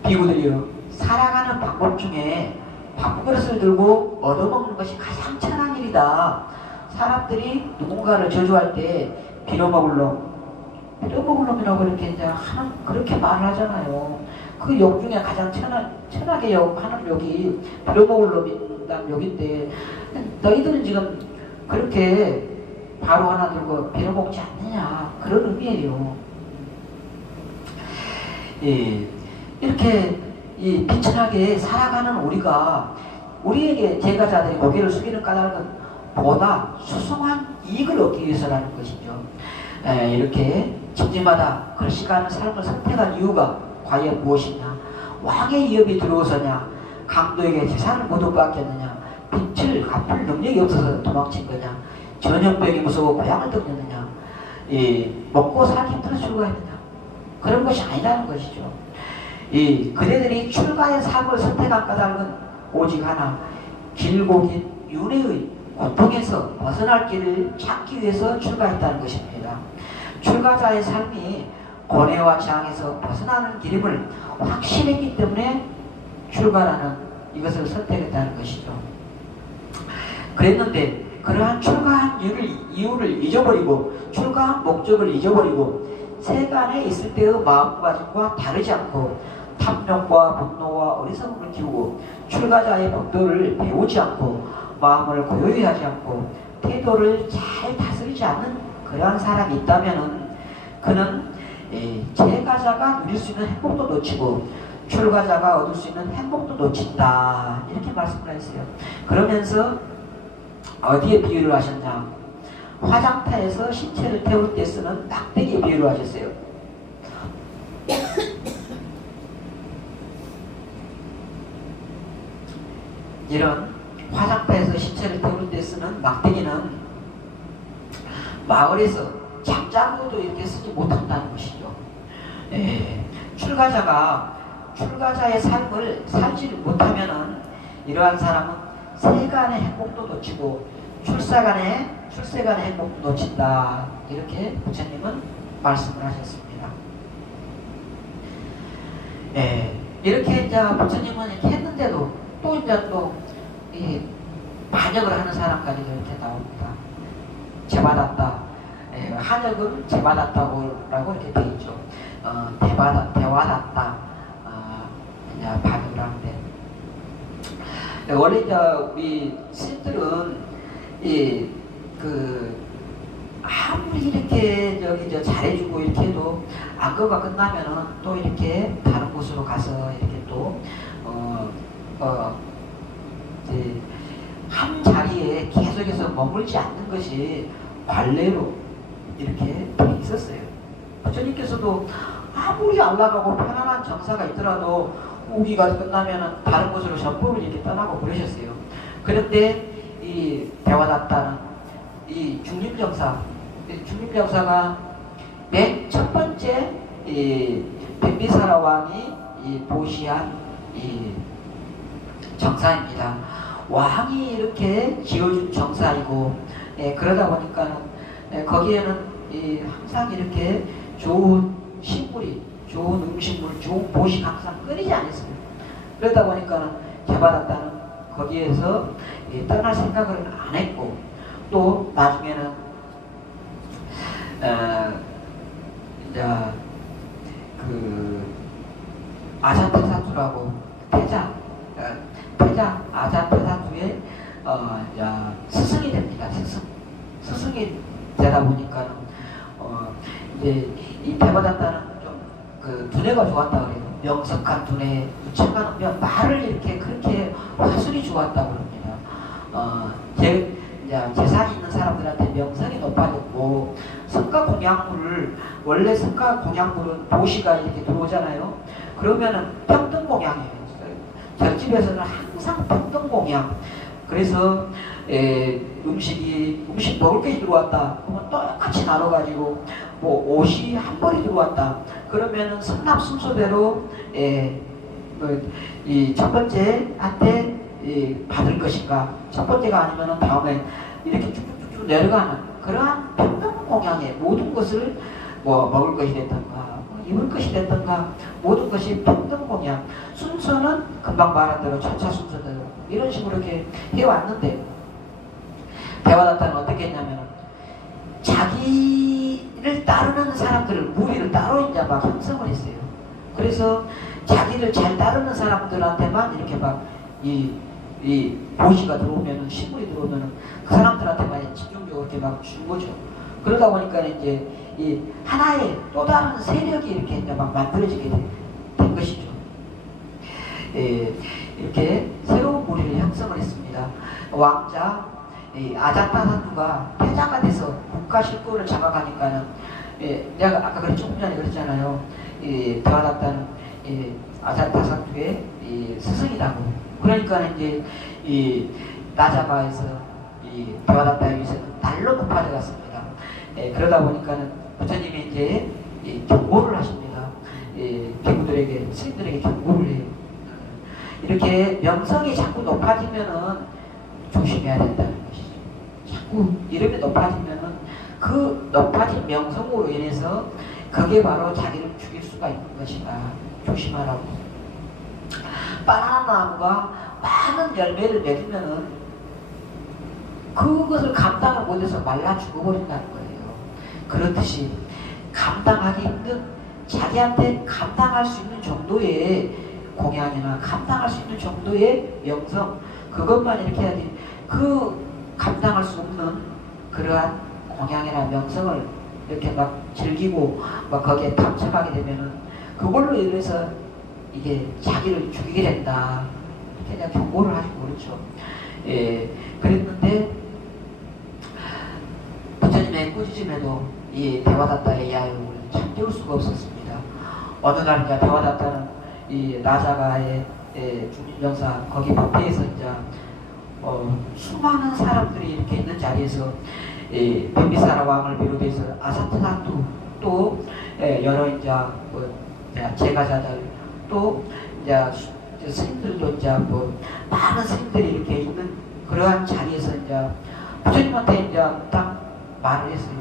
비구들이요, 살아가는 방법 중에 밥그릇을 들고 얻어먹는 것이 가장 천한 일이다. 사람들이 누군가를 저주할 때 빌어먹을 놈이라고 이렇게 이제 그렇게 말을 하잖아요. 그 욕 중에 가장 천하게 하는 욕이 빌어먹을 놈이란 욕인데, 너희들은 지금 그렇게 바로 하나 들고 빌어먹지 않느냐, 그런 의미예요. 이렇게 이 비천하게 살아가는 우리에게 제가자들이 고개를 숙이는 까닭은 보다 수승한 이익을 얻기 위해서라는 것이죠. 이렇게 집집마다 글씨가는 삶을 선택한 이유가 과연 무엇이냐? 왕의 위협이 들어오서냐? 강도에게 재산을 모두 뺏겼느냐? 빚을 갚을 능력이 없어서 도망친 거냐? 전염병이 무서워 고향을 떠났느냐? 먹고 살기 힘들어 출가했느냐? 그런 것이 아니라는 것이죠. 그대들이 출가의 삶을 선택한 까닭은 오직 하나, 길고 긴 윤회의 고통에서 벗어날 길을 찾기 위해서 출가했다는 것입니다. 출가자의 삶이 고뇌와 재앙에서 벗어나는 길임을 확신했기 때문에 출가라는 이것을 선택했다는 것이죠. 그랬는데 그러한 출가한 이유를 잊어버리고 출가한 목적을 잊어버리고 세간에 있을 때의 마음가짐과 다르지 않고 탐욕과 분노와 어리석음을 키우고 출가자의 법도를 배우지 않고 마음을 고요히 하지 않고 태도를 잘 다스리지 않는 그러한 사람이 있다면 그는 제가자가 누릴 수 있는 행복도 놓치고 출가자가 얻을 수 있는 행복도 놓친다, 이렇게 말씀을 했어요. 그러면서 어디에 비유를 하셨냐? 화장터에서 신체를 태울 때 쓰는 막대기에 비유를 하셨어요. 이런 화장터에서 신체를 태울 때 쓰는 막대기는 마을에서 잠자고도 이렇게 쓰지 못한다는 것이죠. 출가자의 삶을 살지를 못하면은 이러한 사람은 세간의 행복도 놓치고 출세간의 행복도 놓친다, 이렇게 부처님은 말씀을 하셨습니다. 이렇게 이제 부처님은 이렇게 했는데도 또 이제 반역을 하는 사람까지 이렇게 나옵니다. 죄받았다. 한역은 죄받았다고 이렇게 되어 있죠. 대화났다. 반역을 하는데 원래 우리 스님들은 아무리 이렇게 잘해주고 이렇게 해도 안거가 끝나면은 또 이렇게 다른 곳으로 가서 이렇게 또 한 자리에 계속해서 머물지 않는 것이 관례로 이렇게 돼 있었어요. 부처님께서도 아무리 안락하고 편안한 정사가 있더라도 우기가 끝나면은 다른 곳으로 전법을 이렇게 떠나고 그러셨어요. 그런데 이 대화답다는 이 중림정사가 맨 첫 번째 뱀비사라 왕이 보시한 정사입니다. 왕이 이렇게 지어준 정사이고, 그러다 보니까 거기에는 항상 이렇게 좋은 식물이, 좋은 음식물, 좋은 보식 항상 끊이지 않았어요. 그러다 보니까 제받았다는 거기에서 떠날 생각을 안 했고, 또 나중에는 이제 아자타사투라고 태자 아자타사투의 스승이 됩니다. 스승이 되다 보니까 이제 이 대받았다는 좀 두뇌가 좋았다 그래요. 명석한 두뇌, 우체가는 말을 이렇게 그렇게 화술이 좋았다고 그럽니다. 재산이 있는 사람들한테 명성이 높아졌고, 원래 성가공양물은 보시가 이렇게 들어오잖아요. 그러면은 평등공양이에요. 절집에서는 항상 평등공양. 그래서 음식 먹을 것이 들어왔다 그러면 똑같이 나눠가지고, 뭐 옷이 한 벌이 들어왔다 그러면은 성납순서대로 이 첫 번째한테 받을 것인가, 첫 번째가 아니면은 다음에 이렇게 쭉쭉쭉 내려가는 그러한 평등공양의 모든 것을 뭐 먹을 것이 됐던가 입을 것이 됐던가 모든 것이 평등공양, 순서는 금방 말한 대로 차차 순서대로 이런 식으로 이렇게 해왔는데, 대화다타는 어떻게 했냐면 자기를 따르는 사람들을, 무리를 따로 이제 막 형성을 했어요. 그래서 자기를 잘 따르는 사람들한테만 이렇게 막 이 보시가 들어오면은, 식물이 들어오면은 그 사람들한테만 집중적으로 이렇게 막 준 거죠. 그러다 보니까 이제 이 하나의 또 다른 세력이 이렇게 이제 막 만들어지게 된 것이죠. 이렇게 새로운 무리를 형성을 했습니다. 왕자 아자타사투가 패자가 돼서 국가 실권을 잡아가니까는 내가 아까 조금 전에 그랬잖아요. 데와다타는 아자타사투의 스승이라고. 그러니까 이제 나자바에서 데와다타에 의해서는 달로 높아져 갔습니다. 그러다 보니까는 부처님이 이제 경고를 하십니다. 배우들에게, 스님들에게 경고를 해요. 이렇게 명성이 자꾸 높아지면은 조심해야 된다는 것이죠. 자꾸 이름이 높아지면은 그 높아진 명성으로 인해서 그게 바로 자기를 죽일 수가 있는 것이다. 조심하라고. 바나나 나무가 많은 열매를 맺으면은 그것을 감당을 못해서 말라 죽어버린다는 거예요. 그렇듯이 감당하기 힘든, 자기한테 감당할 수 있는 정도의 공양이나 감당할 수 있는 정도의 명성, 그것만 이렇게 해야지, 그 감당할 수 없는 그러한 공양이나 명성을 이렇게 막 즐기고 막 거기에 탐착하게 되면은 그걸로 인해서 이게 자기를 죽이게 된다. 이렇게 그냥 경고를 하시고 그렇죠. 그랬는데 부처님의 꾸짖음에도 이 데와다타의 야욕을 잠재울 수가 없었습니다. 어느 날 이제 데와다타는 이 나자가의 중진정사 거기 법회에서 이제 수많은 사람들이 이렇게 있는 자리에서 뱀비사라 왕을 비롯해서 아사트나투 또 여러 이제 제가자들 또 이제 스님들도 이제 많은 스님들이 이렇게 있는 그러한 자리에서 이제 부처님한테 이제 딱 말을 했어요.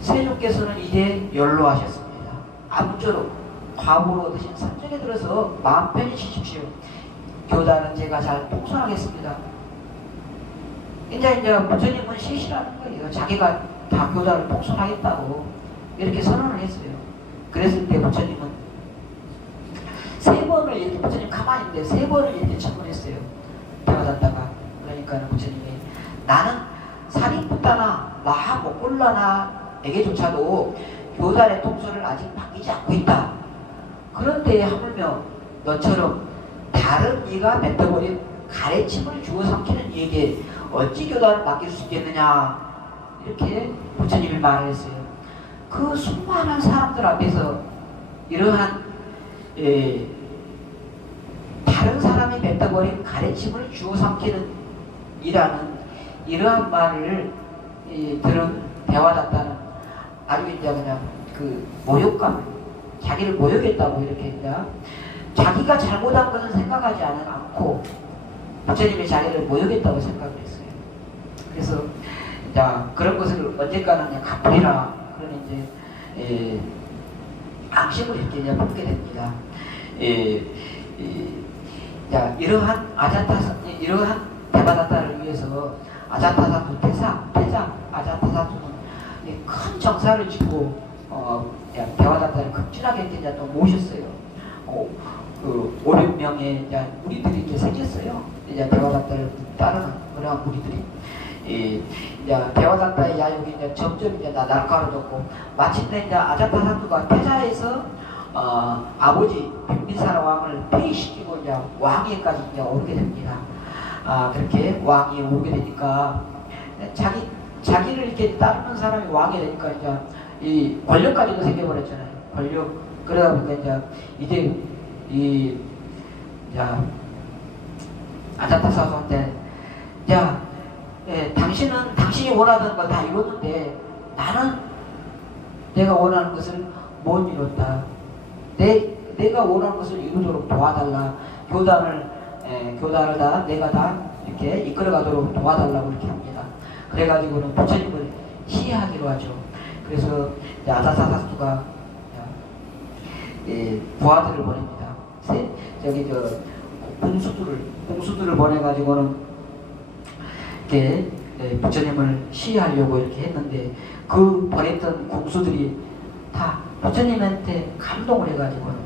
세존께서는 이제 연로하셨습니다. 아무쪼록 과보로 얻으신 산정에 들어서 마음 편히 쉬십시오. 교단은 제가 잘 통솔하겠습니다. 이제 부처님은 쉬시라는 거예요. 자기가 다 교단을 통솔하겠다고 이렇게 선언을 했어요. 그랬을 때 부처님은 세 번을 이렇게 부처님 가만히 있는데 세 번을 이렇게 청문했어요. 데와다타가. 그러니까 부처님이 나는 사리푸타나 마하모꼴라나에게조차도 교단의 통솔을 아직 맡기지 않고 있다. 그런데 하물며 너처럼 다른 이가 뱉어버린 가래침을 주워 삼키는 이에게 어찌 교단을 맡길 수 있겠느냐. 이렇게 부처님이 말을 했어요. 그 수많은 사람들 앞에서 이러한 다른 사람이 뱉어버린 가래침을 주워 삼키는 이라는 이러한 말을 들은 데와다타는 아주 이제 그냥 그 모욕감, 자기를 모욕했다고 이렇게 이제 자기가 잘못한 것은 생각하지 않고 부처님이 자기를 모욕했다고 생각을 했어요. 그래서 이제 그런 것을 언젠가는 그냥 갚으리라 그런 이제 앙심을 이렇게 이제 품게 됩니다. 이러한 이러한 데와다타를 위해서 아자타사투 태자 아자타사투는 큰 정사를 짓고 데와다타를 극진하게 이제 또 모셨어요. 5, 6명의 무리들이 이제 생겼어요. 이제 데와다타를 따르는 그런 무리들이. 이제 데와다타의 야욕이 이제 점점 이제 날카로워졌고 마침내 이제 아자타사투가 태자에서 아버지 뱀비사라 왕을 폐위시키고 이제 왕위까지 이제 오르게 됩니다. 그렇게 왕이 오르게 되니까 자기를 이렇게 따르는 사람이 왕이 되니까 이제 이 권력까지도 생겨버렸잖아요. 권력. 그러다 보니까 이제 아자타사투한테 당신이 원하던 거 다 이뤘는데 나는 내가 원하는 것을 못 이뤘다. 내가 원하는 것을 이루도록 도와달라. 교단을 다 내가 다 이렇게 이끌어가도록 도와달라고 이렇게 합니다. 그래가지고는 부처님을 시해하기로 하죠. 그래서 아자타사투가 부하들을 보냅니다. 공수들을 보내가지고는 이렇게 부처님을 시해하려고 이렇게 했는데 그 보냈던 공수들이 다 부처님한테 감동을 해가지고는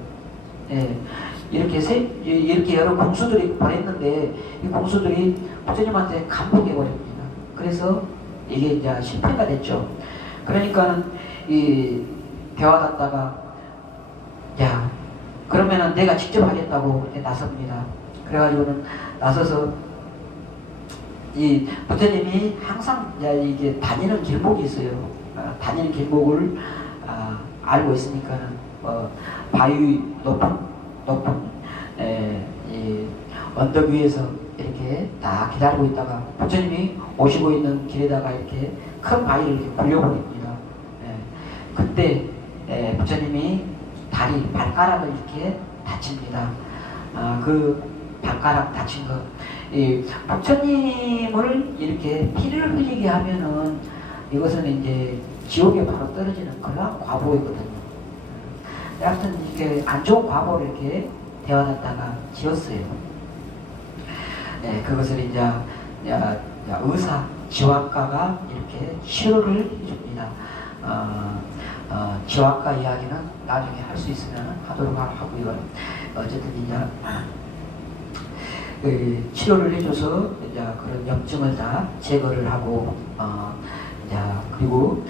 이렇게 여러 공수들이 보냈는데 이 공수들이 부처님한테 감동해버립니다. 그래서 이게 이제 실패가 됐죠. 그러니까는 이 데와다타가 그러면은 내가 직접 하겠다고 이렇게 나섭니다. 그래가지고는 나서서 이 부처님이 항상 이게 다니는 길목이 있어요. 다니는 길목을 알고 있으니까는 바위 높은 이 언덕 위에서 이렇게 딱 기다리고 있다가 부처님이 오시고 있는 길에다가 이렇게 큰 바위를 이렇게 굴려버립니다. 그때 부처님이 다리 발가락을 이렇게 다칩니다. 그 발가락 다친 것, 이 부처님을 이렇게 피를 흘리게 하면은 이것은 이제 지옥에 바로 떨어지는 그런 과보이거든요. 하여튼 이렇게 안 좋은 과보를 이렇게 대화하다가 지었어요. 그것을 이제 의사 지화과가 이렇게 치료를 해줍니다. 지화과 이야기는 나중에 할 수 있으면 하도록 하고요. 어쨌든 이제 치료를 해줘서 이제 그런 염증을 다 제거를 하고 그리고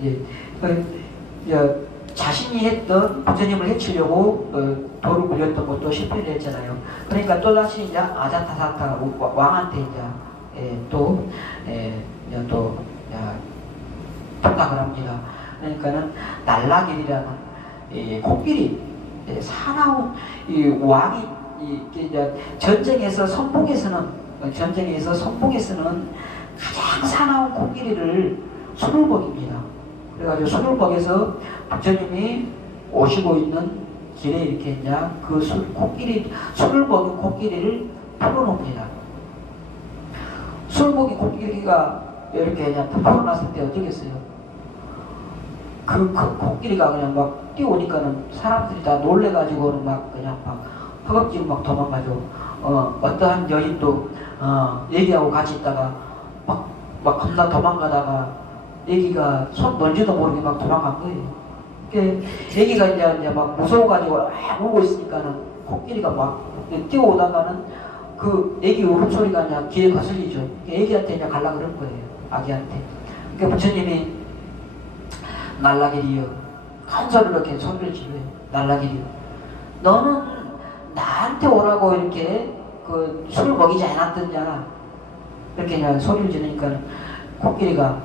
이제 자신이 했던 부처님을 해치려고 돌을 굴렸던 것도 실패를 했잖아요. 그러니까 또 다시 이제 아자타사타 왕한테 이제 또 부탁을 합니다. 그러니까는 날라길이라는 코끼리 사나운 이 왕이 이제 전쟁에서 선봉에서는 가장 사나운 코끼리를 술을 먹입니다. 그래가지고 술을 먹여서 부처님이 오시고 있는 길에 이렇게 이제 그 술을 먹인 코끼리를 풀어놓습니다. 술 먹인 코끼리가 이렇게 그냥 풀어놨을 때 어쩌겠어요? 그 코끼리가 그냥 막 뛰어오니까는 사람들이 다 놀래가지고는 막 그냥 막 허겁지겁 막 도망가죠. 어떠한 여인도 애기하고 같이 있다가 막 겁나 도망가다가 애기가 손 놀지도 모르게 막 도망간 거예요. 애기가 이제 막 무서워가지고 울고 있으니까는 코끼리가 막 뛰어오다가는 그 애기 울음소리가 그냥 귀에 거슬리죠. 애기한테 그냥 갈라 그런 거예요. 아기한테. 그러니까 부처님이 날라길이여 큰 소리로 이렇게 소리를 질러요. 날라길이여 너는 나한테 오라고 이렇게 그 술을 먹이지 않았더냐 이렇게 그냥 소리를 지르니까 코끼리가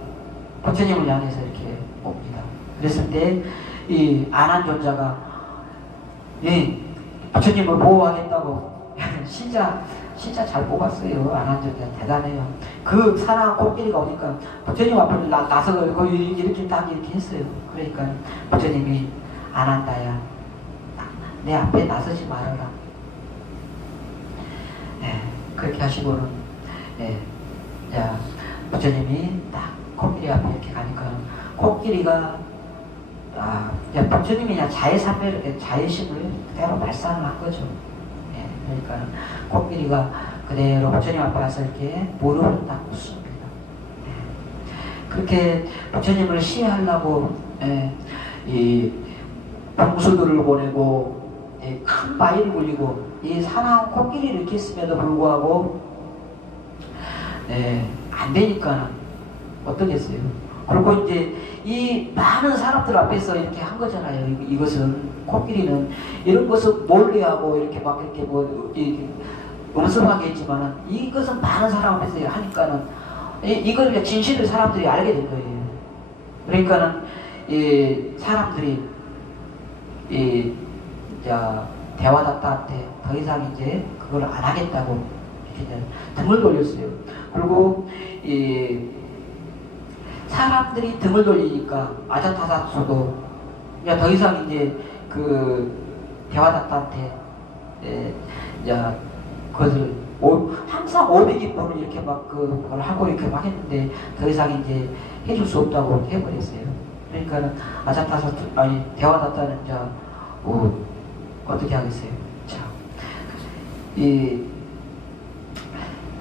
부처님을 향해서 이렇게 옵니다. 그랬을 때 이 안한존자가 부처님을 보호하겠다고 진짜 잘 뽑았어요. 안한존자 대단해요. 그 사나운 코끼리가 오니까 부처님 앞에 나서고 이렇게 딱 이렇게 했어요. 그러니까 부처님이 안한다야 내 앞에 나서지 말아라. 그렇게 하시고는 부처님이 딱 코끼리 앞에 이렇게 가니까 코끼리가 부처님이 그냥 자애심을 그대로 발산을 한 거죠. 그러니까 코끼리가 그대로 부처님 앞에 와서 이렇게 무릎을 딱 꿇습니다. 그렇게 부처님을 시해하려고 이 봉수들을 보내고 큰 바위를 굴리고 이 사나운 코끼리를 이렇게 했음에도 불구하고 안 되니까 어떠겠어요? 그리고 이제 이 많은 사람들 앞에서 이렇게 한 거잖아요. 이것은 코끼리는 이런 것을 몰래하고 이렇게 막 이렇게 음습하게 했지만은 이것은 많은 사람 앞에서 하니까는 이걸 진실을 사람들이 알게 된 거예요. 그러니까는 이 사람들이 대화다타한테 더 이상 이제 그걸 안 하겠다고 이렇게 등을 돌렸어요. 그리고 사람들이 등을 돌리니까 아자타사수도 더 이상 이제 그 대화다타한테 그것을 항상 500인분을 이렇게 막 그걸 하고 이렇게 막 했는데 더 이상 이제 해줄 수 없다고 해버렸어요. 그러니까 대화다타는 이제 어떻게 하겠어요? 자,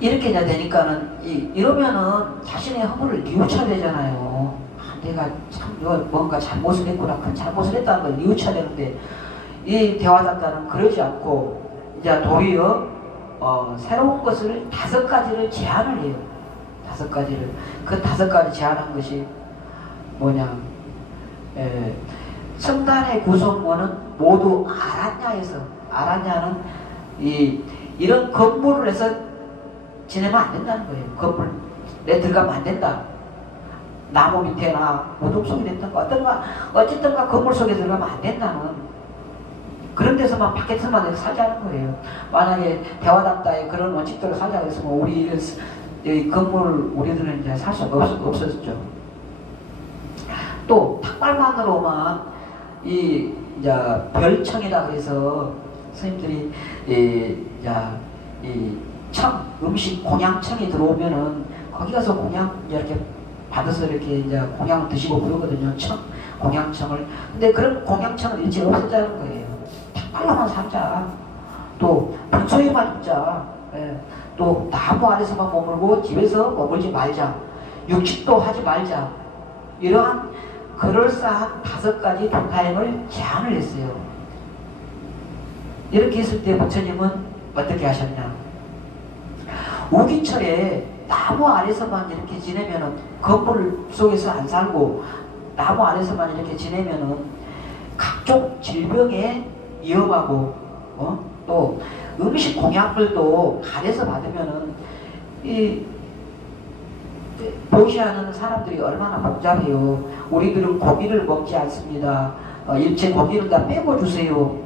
이렇게 이제 되니까는 이러면은 자신의 허물을 뉘우쳐야 되잖아요. 내가 참 뭔가 잘못을 했구나, 큰 잘못을 했다는 걸 뉘우쳐야 되는데 이 대화다타는 그러지 않고 이제 도리어 새로운 것을 5가지를 제안을 해요. 5가지를. 그 5가지 제안한 것이 뭐냐? 성단의 구성원은 모두 아란야에서, 아란야는 이런 건물을 해서 지내면 안 된다는 거예요. 건물 내 들어가면 안 된다. 나무 밑에나 무덤 속에 됐던가 어쨌든가 건물 속에 들어가면 안 된다는 그런 데서만 밖에서만 살자는 거예요. 만약에 대화답다에 그런 원칙대로 살자고 했으면 우리 이 건물을 우리들은 이제 살 수가 없었죠. 또 탁발만으로만 이제 별청이라 그래서 스님들이 청 음식 공양청이 들어오면은 거기 가서 공양 이렇게 받아서 이렇게 이제 공양을 드시고 그러거든요. 공양청을. 근데 그런 공양청을 일찍 없애자는 거예요. 탁발로만 살자. 또 평소에만 있자. 예. 또 나무 아래서만 머물고 집에서 머물지 말자. 육식도 하지 말자. 이러한 그럴싸한 5가지 도타임을 제안을 했어요. 이렇게 했을 때 부처님은 어떻게 하셨냐? 우기철에 나무 아래서만 이렇게 지내면은 건물 속에서 안 살고 나무 아래서만 이렇게 지내면은 각종 질병에 위험하고 또 음식 공약들도 가려서 받으면은 이 보시하는 사람들이 얼마나 복잡해요. 우리들은 고기를 먹지 않습니다. 일체 고기를 다 빼고 주세요.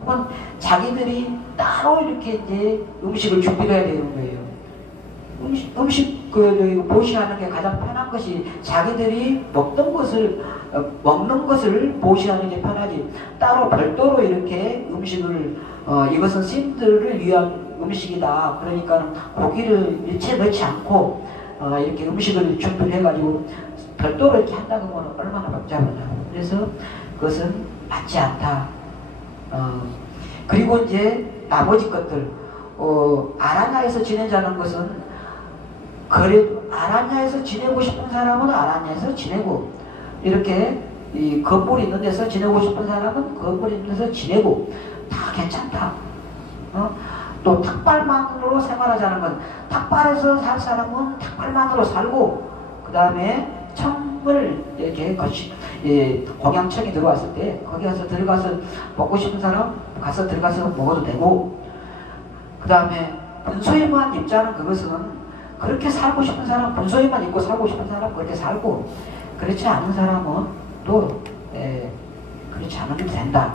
그건 자기들이 따로 이렇게 이제 음식을 준비를 해야 되는 거예요. 음식 보시하는 게 가장 편한 것이 자기들이 먹는 것을 보시하는 게 편하지. 따로 별도로 이렇게 음식을 이것은 스님들을 위한 음식이다. 그러니까 고기를 일체 넣지 않고 이렇게 음식을 준비를 해가지고 별도로 이렇게 한다는 건 얼마나 복잡하냐. 그래서 그것은 맞지 않다. 그리고 이제 나머지 것들 아란야에서 지내자는 것은 그래도 아란야에서 지내고 싶은 사람은 아란야에서 지내고 이렇게 이 건물이 있는 데서 지내고 싶은 사람은 건물이 있는 데서 지내고 다 괜찮다. 또 탁발만으로 생활하자는 건 탁발에서 살 사람은 탁발만으로 살고 그 다음에 청을 이렇게 공양청이 들어왔을 때 거기 가서 들어가서 먹고 싶은 사람 가서 들어가서 먹어도 되고 그 다음에 분소에만 입자는 그것은 그렇게 살고 싶은 사람 분소에만 입고 살고 싶은 사람 그렇게 살고 그렇지 않은 사람은 또 그렇지 않으면 된다.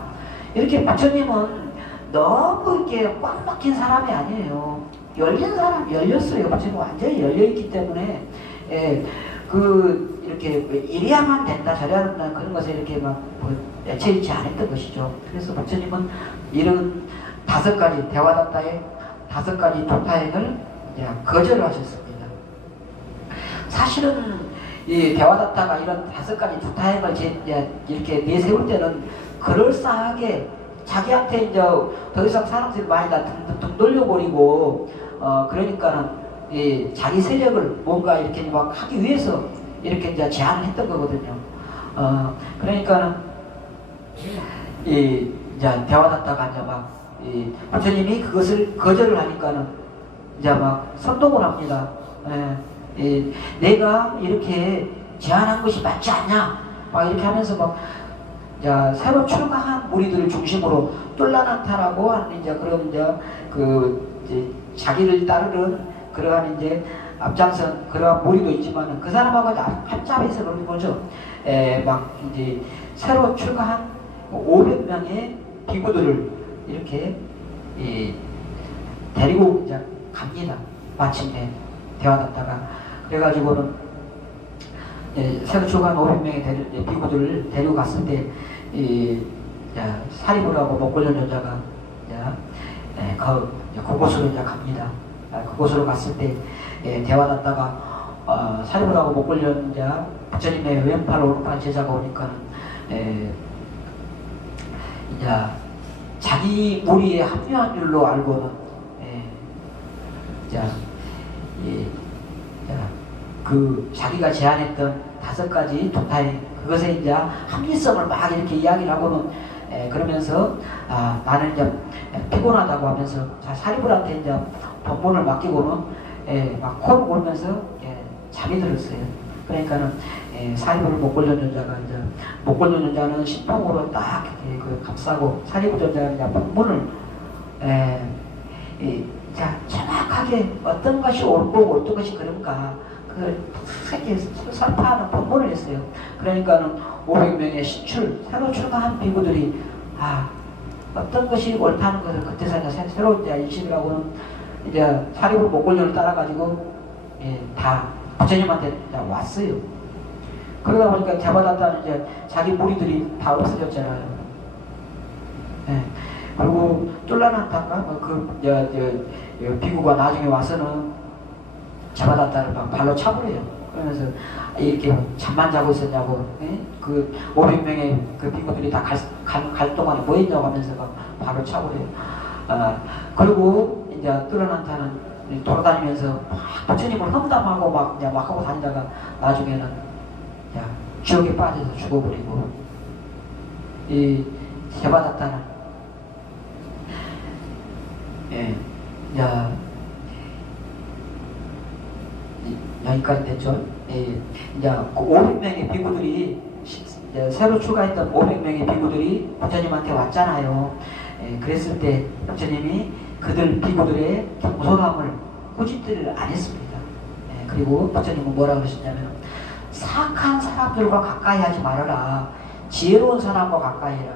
이렇게 부처님은 너무 이렇게 꽉 막힌 사람이 아니에요. 열린 사람 열렸어요. 부처님 완전히 열려있기 때문에 이렇게 이래야만 된다 저래야 된다 그런 것에 이렇게 막 내쳐있지 않았던 것이죠. 그래서 부처님은 이런 5가지 대화답다의 5가지 도타행을 거절하셨습니다. 사실은 이 대화답다가 이런 5가지 도타행을 이렇게 내세울 때는 그럴싸하게 자기한테 이제 더 이상 사람들이 많이 다 등 돌려버리고 그러니까는 자기 세력을 뭔가 이렇게 막 하기 위해서 이렇게 이제 제안을 했던 거거든요. 그러니까는 이제 대화답다가 이제 막 부처님이 그것을 거절을 하니까는 이제 막 선동을 합니다. 내가 이렇게 제안한 것이 맞지 않냐? 막 이렇게 하면서 막 새로 출가한 무리들을 중심으로 뚫라나타라고 하는 이제 그런 이제 자기를 따르는 그러한 이제 앞장선 그러한 무리도 있지만 그 사람하고 합잡해서 그런 거죠. 막 이제 새로 출가한 500명의 비구들을 이렇게 데리고 이제 갑니다. 마침내 대화답다가 그래가지고는 새로 출가한 500명의 비구들을 데리고 갔을 때 사리부라고 목걸련 여자가 그곳으로 이제 갑니다. 그곳으로 갔을 때 대화답다가 사리부라고 목걸련 여자 부처님의 왼팔 오른팔 제자가 오니까는 이제 자기 무리에 합류한 줄로 알고는 자기가 제안했던 5가지 도타임 그것에 이제 합리성을 막 이렇게 이야기를 하고는 그러면서 나는 이제 피곤하다고 하면서 사리불한테 이제 법문을 맡기고는 막 코를 골면서 잠이 들었어요. 그러니까는 사리부를 못 걸는 전자가 이제 못 걸는 전자는 신통으로 딱 이렇게 그 감싸고 사리부 전자는 이제 본문을 자 정확하게 어떤 것이 옳고 어떤 것이 그런가 그걸 새끼 설파하는 본문을 했어요. 그러니까는 500명의 신출 새로 출가한 비구들이 어떤 것이 옳다는 것을 그때서 이제 새로운 이제 인식을 하고는 이제 사리부 목골련을 따라가지고 다 부처님한테 이제 왔어요. 그러다 보니까 제바다타는 이제 자기 무리들이 다 없어졌잖아요. 그리고 쫄라난타가 비구가 나중에 와서는 제바다타를 막 발로 차버려요. 그러면서 이렇게 잠만 자고 있었냐고, 그 500명의 그 비구들이 다 갈 동안에 뭐 했냐고 하면서 막 발로 차버려요. 그리고 이제 쫄라난타는 돌아다니면서 부처님을 험담하고 막 하고 다니다가 나중에는 지옥에 빠져서 죽어버리고, 이 제바다타는 여기까지 됐죠. 이제 그 500명의 비구들이 새로 출가했던 500명의 비구들이 부처님한테 왔잖아요. 그랬을 때 부처님이 그들 비구들의 겸손함을 꾸짖지를 안 했습니다. 그리고 부처님은 뭐라고 그러셨냐면 사악한 사람들과 가까이 하지 말아라. 지혜로운 사람과 가까이 해라.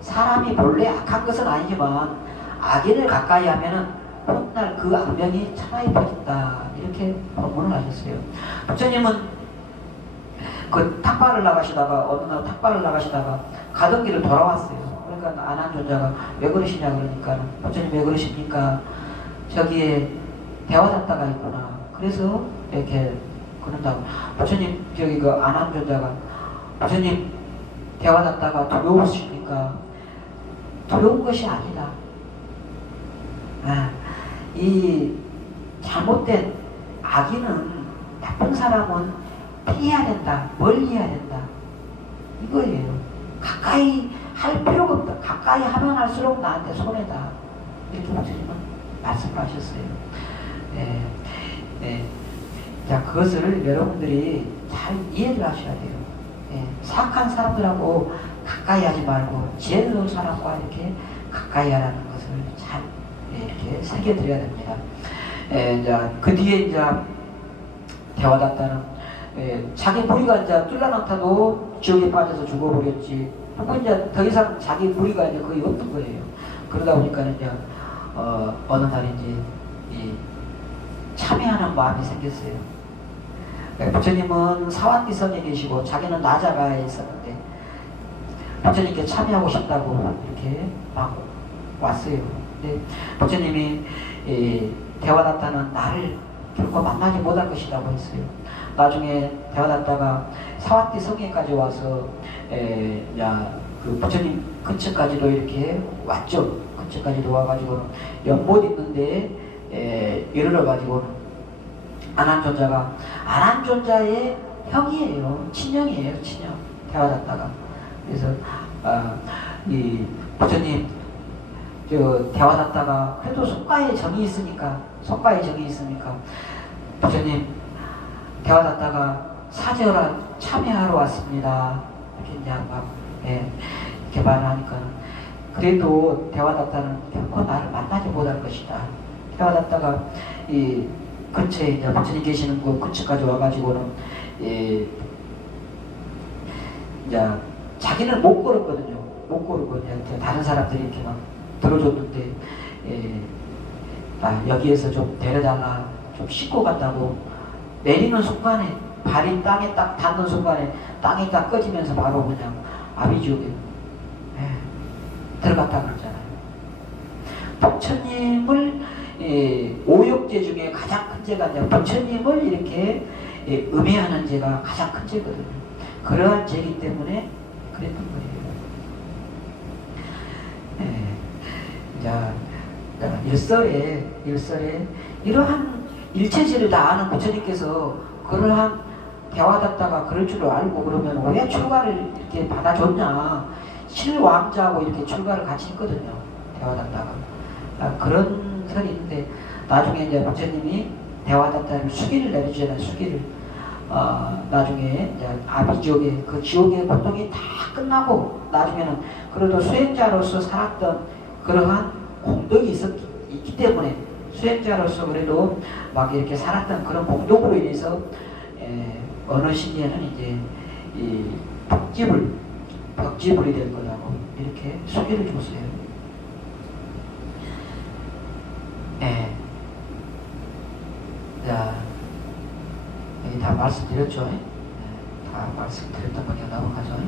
사람이 본래 악한 것은 아니지만 악인을 가까이 하면은 훗날 그 악명이 천하에 퍼진다. 이렇게 법문을 하셨어요. 부처님은 그 탁발을 나가시다가 어느 날 탁발을 나가시다가 가던 길을 돌아왔어요. 그러니까 아난존자가 왜 그러시냐 그러니까 부처님 왜 그러십니까? 저기에 대화다타가 있구나. 그래서 이렇게 그런다고. 부처님 저기 그 아난존자가 부처님 대화다타가 두려우십니까? 두려운 것이 아니다. 이 잘못된 악인은 나쁜 사람은 피해야 된다. 멀리해야 된다. 이거예요. 가까이 할 필요가 없다. 가까이 하면 할수록 나한테 손해다. 이렇게 부처님은 말씀하셨어요. 자, 그것을 여러분들이 잘 이해를 하셔야 돼요. 사악한 사람들하고 가까이 하지 말고 지혜로운 사람과 이렇게 가까이 하라는 것을 잘 이렇게 새겨드려야 됩니다. 이제 그 뒤에 이제 대화다타는 자기 무리가 이제 뚫라난타도 지옥에 빠져서 죽어버렸지. 그리고 이제 더 이상 자기 무리가 이제 거의 없는 거예요. 그러다 보니까 이제 어느 날인지 참여하는 마음이 생겼어요. 부처님은 사완기선에 계시고 자기는 나자가에 있었는데 부처님께 참여하고 싶다고 이렇게 막 왔어요. 근데 부처님이 대화다타는 나를 결코 만나지 못할 것이라고 했어요. 나중에 대화다타가 사완티 성에까지 와서 그 부처님 근처까지도 이렇게 왔죠. 근처까지도 와가지고는 연못 있는데 이르러가지고는 아난존자의 형이에요. 친형이에요. 친형. 대화다타가. 그래서 이 부처님 대화다타가 그래도 속가에 정이 있으니까 부처님 대화다타가 사제어라 참여하러 왔습니다. 이렇게 이제 막 이렇게 말하니까 그래도 대화다타는 결코 나를 만나지 못할 것이다. 대화다타가 이 근처에 이제 부처님 계시는 곳 근처까지 와가지고는 이제 자기는 못 걸었거든요. 못 걸고 이제 다른 사람들이 이렇게 막 들어줬는데 여기에서 좀 데려달라, 좀 씻고 간다고 내리는 순간에 발이 땅에 딱 닿는 순간에 땅이 딱 꺼지면서 바로 그냥 아비지옥에 들어갔다 그러잖아요. 부처님을 오욕죄 중에 가장 큰 죄가 이제 부처님을 이렇게 음해하는 죄가 가장 큰 죄거든요. 그러한 죄이기 때문에 그랬던 거예요. 일설에 이러한 일체지를 다 아는 부처님께서 그러한 대화다타가 그럴 줄 알고 그러면 왜 출가를 이렇게 받아줬냐. 실왕자하고 이렇게 출가를 같이 했거든요. 대화다타가. 그런 설이 있는데 나중에 이제 부처님이 대화다타를 수기를 내려주잖아요. 수기를. 나중에 이제 아비지옥의 그 지옥의 고통이 다 끝나고 나중에는 그래도 수행자로서 살았던 그러한 공덕이 있기 때문에 수행자로서 그래도 막 이렇게 살았던 그런 공덕으로 인해서 어느 시기에는 이제 이 벽지불이 될 거라고 이렇게 소개를 줬어요. 자, 여기 다 말씀드렸죠. 다 말씀드렸던 거니까 넘어가죠.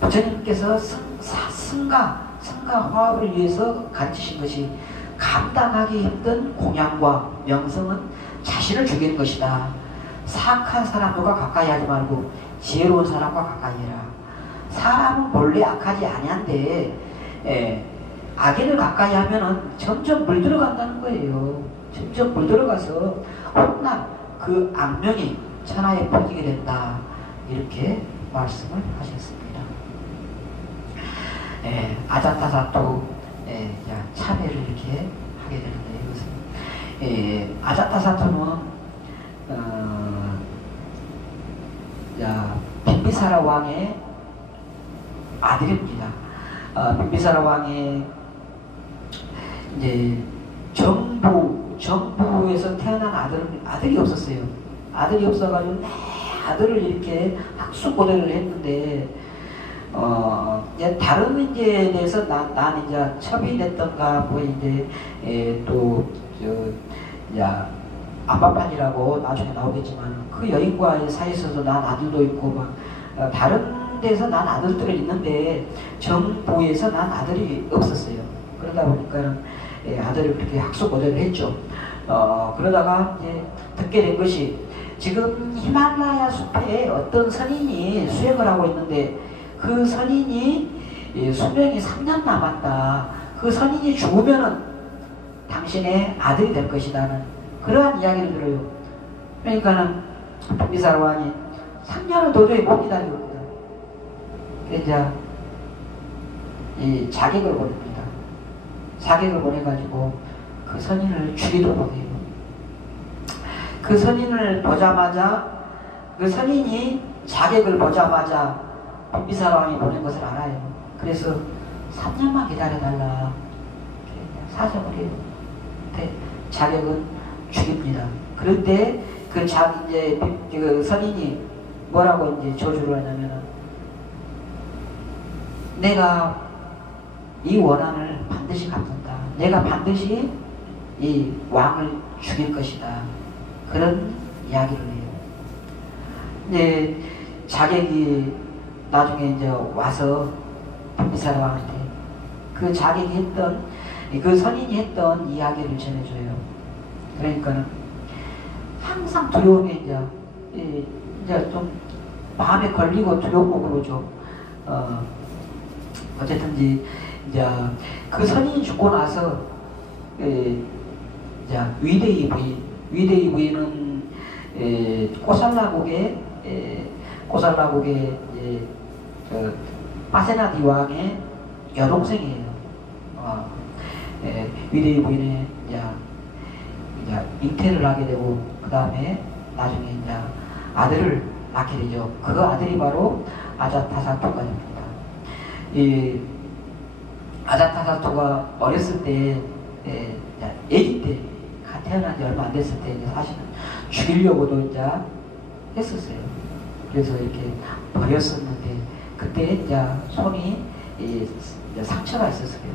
부처님께서 승가 화합을 위해서 가르치신 것이 감당하기 힘든 공양과 명성은 자신을 죽이는 것이다. 사악한 사람들과 가까이 하지 말고 지혜로운 사람과 가까이 해라. 사람은 본래 악하지 아니한데 악인을 가까이 하면은 점점 물들어간다는 거예요. 점점 물들어가서 훗날 그 악명이 천하에 퍼지게 된다. 이렇게 말씀을 하셨습니다. 아자타사토 참회를 이렇게 하게 되는데 이것은 아자타사토는 빈비사라 왕의 아들입니다. 빈비사라 왕의 이제 정부에서 태어난 아들이 없었어요. 아들이 없어가지고 아들을 이렇게 학수고대를 했는데 이제 다른 문제에 대해서 난 이제 첩이 됐던가 뭐 이제 아바판이라고 나중에 나오겠지만 그 여인과의 사이에서도 난 아들도 있고 막 다른 데서 난 아들들이 있는데 정부에서 난 아들이 없었어요. 그러다 보니까 아들을 그렇게 학수고대를 했죠. 그러다가 이제 듣게 된 것이 지금 히말라야 숲에 어떤 선인이 수행을 하고 있는데 그 선인이 수명이 3년 남았다. 그 선인이 죽으면은 당신의 아들이 될 것이다는 그러한 이야기를 들어요. 그러니까는 빈비사라 왕이 3년을 도저히 못 기다립니다. 이제 이 자객을 보냅니다. 자객을 보내가지고 그 선인을 죽이도록 해요. 그 선인을 보자마자 그 선인이 자객을 보자마자 빈비사라 왕이 보낸 것을 알아요. 그래서 3년만 기다려달라 사정을 해요. 자객은 죽입니다. 그런데 그 선인이 뭐라고 이제 저주를 하냐면은 내가 이 원한을 반드시 갚는다. 내가 반드시 이 왕을 죽일 것이다. 그런 이야기를 해요. 이제 자객이 나중에 이제 와서 빈비사라 왕한테 그 자객이 했던 그 선인이 했던 이야기를 전해줘요. 그러니까는 항상 두려움이 이제 좀 마음에 걸리고 두렵고 그러죠. 어쨌든지 이제 그 선인이 죽고 나서 이제 위대이 부인은 꼬살라국의 파세나디 왕의 여동생이에요. 위대이 부인의 이제 잉태를 하게 되고 그 다음에 나중에 이제 아들을 낳게 되죠. 그 아들이 바로 아자타사토가 됩니다. 이 아자타사토가 어렸을 때, 아기 때, 태어난 지 얼마 안 됐을 때 사실은 죽이려고도 이제 했었어요. 그래서 이렇게 버렸었는데 그때 이제 손이 상처가 있었어요.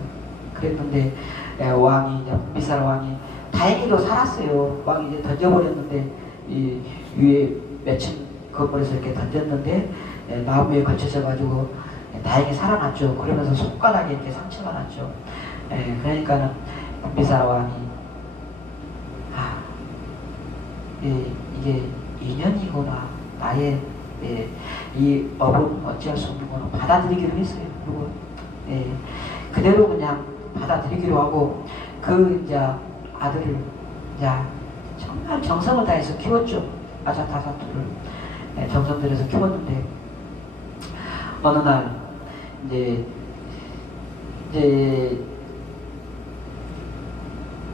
그랬는데 왕이 이제 빈비사라 왕이 다행히도 살았어요. 왕이 이제 던져버렸는데 이 위에 맺힌 건물에서 이렇게 던졌는데 나무에 걸쳐져가지고 다행히 살아났죠. 그러면서 손가락에 이렇게 상처가 났죠. 그러니까는 빈비사라 왕이 이게 인연이구나. 나의 이 업은 어찌할 수 없는 거는 받아들이기로 했어요. 그리고 그대로 그냥 받아들이기로 하고 그 이제 아들을 이제 정말 정성을 다해서 키웠죠. 아자타사토를 정성 들여서 키웠는데 어느 날 이제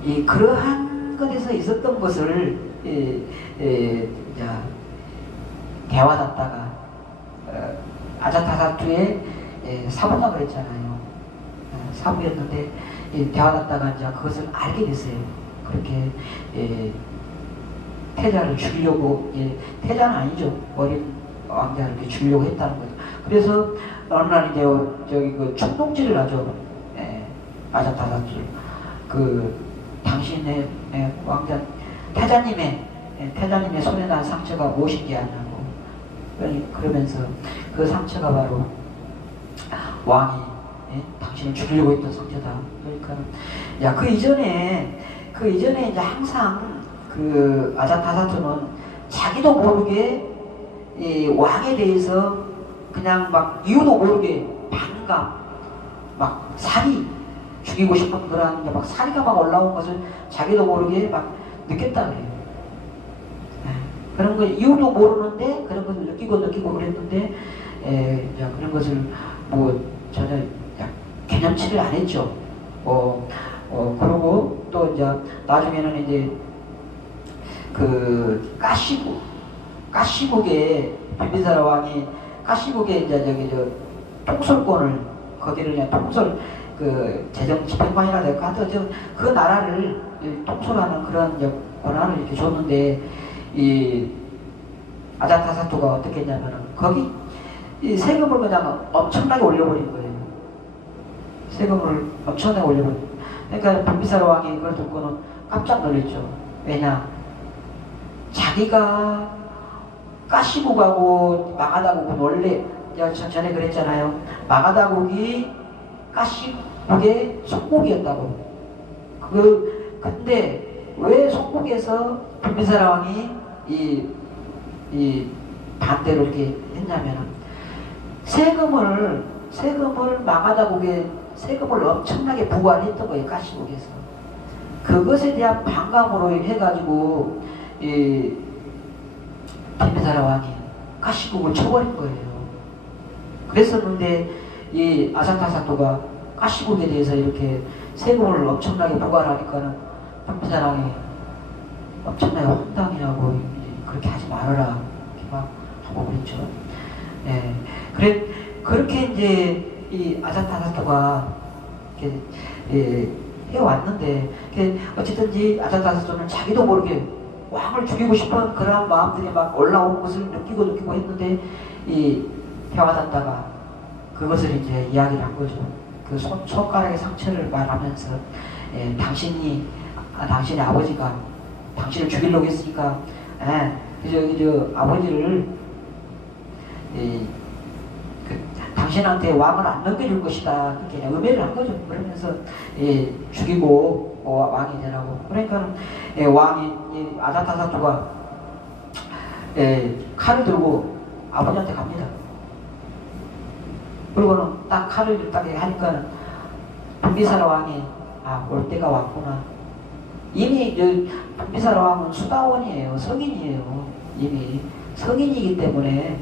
이 그러한 것에서 있었던 것을 이제 대화했다가 아자타사투의 사부라 그랬잖아요. 사부였는데 대화했다가 이제 그것을 알게 됐어요. 그렇게 태자를 죽이려고, 태자는 아니죠. 어린 왕자를 이렇게 죽이려고 했다는 거죠. 그래서 어느 날 이제 저기 그 충동질을 하죠. 아자타사투. 당신의 왕자 태자님의 손에 난 상처가 무엇인지 아냐고. 그러면서 그 상처가 바로 왕이 당신을 죽이려고 했던 상처다. 그러니까 그 이전에 이제 항상 그 아자타사투는 자기도 모르게 이 왕에 대해서 그냥 막 이유도 모르게 반감, 막 살이 죽이고 싶은 그런 막 살이가 막 올라온 것을 자기도 모르게 막 느꼈다 그래요. 그런 거 이유도 모르는데 그런 것을 느끼고 그랬는데 그런 것을 뭐 전혀 개념치를 안 했죠. 그러고 또 이제 나중에는 이제 그 까시국의 빈비사라 왕이 까시국의 이제 저기 통솔권을 거기를 그냥 통솔 그 재정 집행관이라 될까 하여튼 그 나라를 통솔하는 그런 권한을 이렇게 줬는데 이 아자타사투가 어떻게 했냐면은 거기 이 세금을 그냥 엄청나게 올려버린 거예요. 세금을 엄청나게 올려버린. 그러니까 빈비사라 왕이 그걸 듣고는 깜짝 놀랐죠. 왜냐? 자기가 까시국하고 마가다국은 원래 제가 전에 그랬잖아요. 마가다국이 까시국의 속국이었다고. 근데 왜 속국에서 빈비사라 왕이 이 반대로 이렇게 했냐면은 세금을 마가다국에 세금을 엄청나게 부과를 했던 거예요. 까시국에서. 그것에 대한 반감으로 해가지고 빈비사라 왕이 까시국을 쳐버린 거예요. 그랬었는데 이 아자타사투가 까시국에 대해서 이렇게 세금을 엄청나게 부과를 하니까는 빈비사라 왕이 엄청나게 황당해하고 그렇게 하지 말아라 이렇게 막 하고 그랬죠. 그렇게 이제 이 아자타사투가 이렇게 해왔는데 어쨌든지 아자타사투는 자기도 모르게 왕을 죽이고 싶은 그러한 마음들이 막 올라오는 것을 느끼고 했는데 이 대화하다가 그것을 이제 이야기를 한 거죠. 그 손가락의 상처를 말하면서 당신의 아버지가 당신을 죽이려고 했으니까 아버지를 당신한테 왕을 안 넘겨줄 것이다. 그렇게 음해를 한 거죠. 그러면서 죽이고 왕이 되라고. 그러니까 왕이 아자타사투가 칼을 들고 아버지한테 갑니다. 그리고는 딱 칼을 딱 하니까 빈비사라 왕이 올 때가 왔구나. 이미 빈비사라 왕은 수다원이에요. 성인이에요. 이미 성인이기 때문에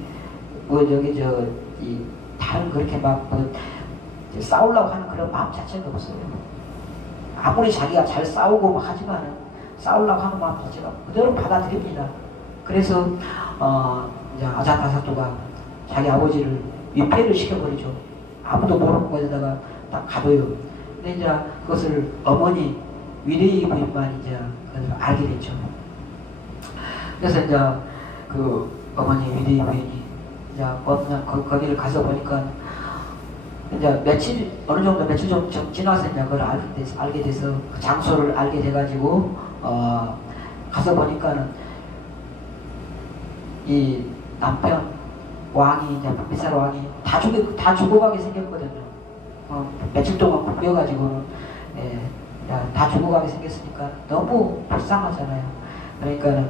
다른 그렇게 막 싸우려고 하는 그런 마음 자체가 없어요. 아무리 자기가 잘 싸우고 막 하지만은 싸우려고 하는 마음 자체가 그대로 받아들입니다. 그래서 이제 아자타사투가 자기 아버지를 위패를 시켜버리죠. 아무도 모르는 곳에다가 딱 가둬요. 근데 이제 그것을 어머니 위레이 부인만 이제 그걸 알게 됐죠. 그래서 이제 그 어머니 위레이 부인이 이제 거기를 가서 보니까 이제 어느 정도 며칠 좀 지나서 이제 그걸 알게 돼서 그 장소를 알게 돼가지고 가서 보니까는 이 남편 왕이 이제 빈비사라 왕이 다 죽어가게 생겼거든요. 며칠 동안 굶겨가지고는 다 죽어가게 생겼으니까 너무 불쌍하잖아요. 그러니까는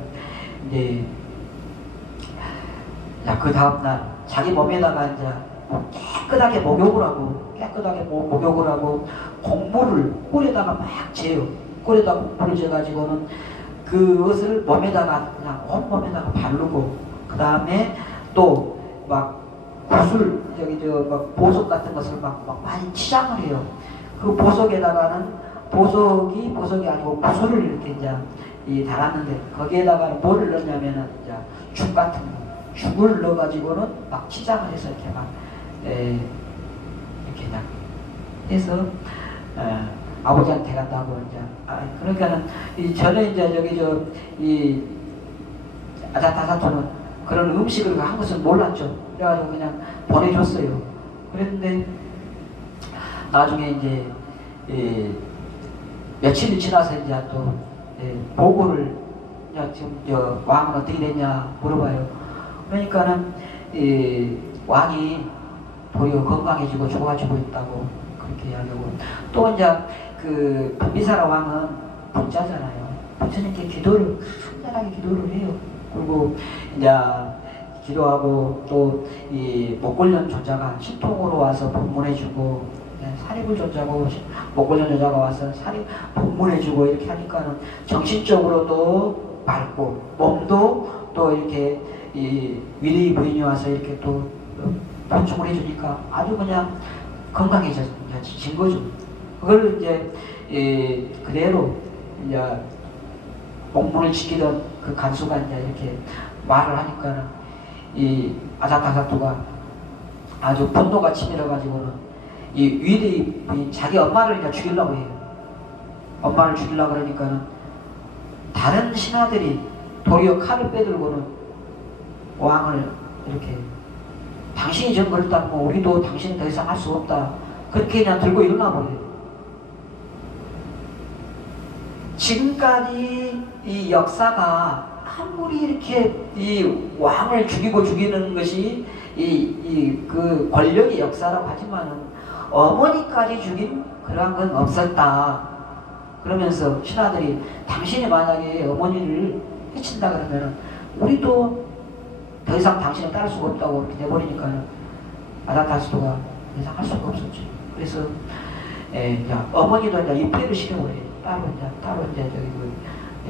이제 그 다음날 자기 몸에다가 이제 깨끗하게 목욕을 하고 곡물을 꿀에다가 막 재요. 꿀에다가 곡물을 재가지고는 그것을 몸에다가 그냥 온 몸에다가 바르고 그 다음에 또 막 구슬 막 보석 같은 것을 막 많이 치장을 해요. 그 보석에다가는 보석이 아니고 구슬을 이렇게 이제 달았는데 거기에다가 뭐를 넣냐면은 이제 죽 같은 거, 죽을 넣어가지고는 막 치장을 해서 이렇게 막 이렇게 그냥 해서 아버지한테 간다고 이제 그러니까는 전에 이제 저기 이 아자타사토는 그런 음식을 한 것을 몰랐죠. 그래가지고 그냥 보내줬어요. 그랬는데 나중에 이제 며칠이 지나서 이제 또 보고를 지금 왕은 어떻게 됐냐 물어봐요. 그러니까는 왕이 도리어 건강해지고 좋아지고 있다고 그렇게 이야기하고, 또 이제 그 빈비사라 왕은 부자잖아요. 부처님께 기도를 순전하게 기도를 해요. 그리고 이제 기도하고 또 이 목걸련 조자가 신통으로 와서 법문해주고, 사립을 조자고 목걸련 조자가 와서 사립 법문해주고 이렇게 하니까는 정신적으로도 밝고 몸도 또 이렇게 이 위리 부인이 와서 이렇게 또 보충을 해주니까 아주 그냥 건강해진 거죠. 그걸 이제 그대로 이제 목문을 지키던 그 간수가 이제 이렇게 말을 하니까는 이 아자타사토가 아주 분노가 치밀어가지고는 이 위리 부인 자기 엄마를 이제 죽이려고 해요. 엄마를 죽이려고 그러니까는 다른 신하들이 도리어 칼을 빼들고는 왕을 이렇게 당신이 전 그랬다면 우리도 당신은 더 이상 할 수 없다 그렇게 그냥 들고 일어나 버려요. 지금까지 이 역사가 아무리 이렇게 이 왕을 죽이고 죽이는 것이 그 권력의 역사라고 하지만은 어머니까지 죽인 그러한 건 없었다. 그러면서 신하들이 당신이 만약에 어머니를 해친다 그러면은 우리도 더 이상 당신을 따를 수가 없다고 이렇게 돼버리니까는 아자타사토가 더 이상 할 수가 없었죠. 그래서 이제 어머니도 이제 입회를 시켜버려요. 따로 이제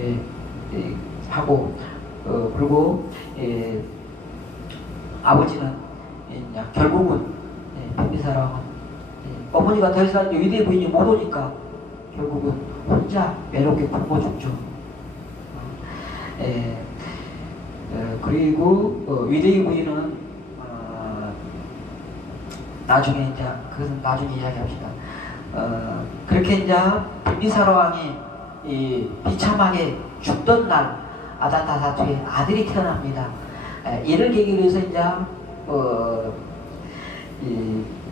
저기 하고 그리고 아버지는 이제 결국은 빈비사라는 어머니가 더 이상 위대 부인이 못 오니까 결국은 혼자 외롭게 굶어 죽죠. 그리고 위대의 부인은 나중에 이제 그것은 나중에 이야기합시다. 그렇게 이제 빈비사라 왕이 비참하게 죽던 날 아자타사토의 아들이 태어납니다. 이를 계기로 해서 이제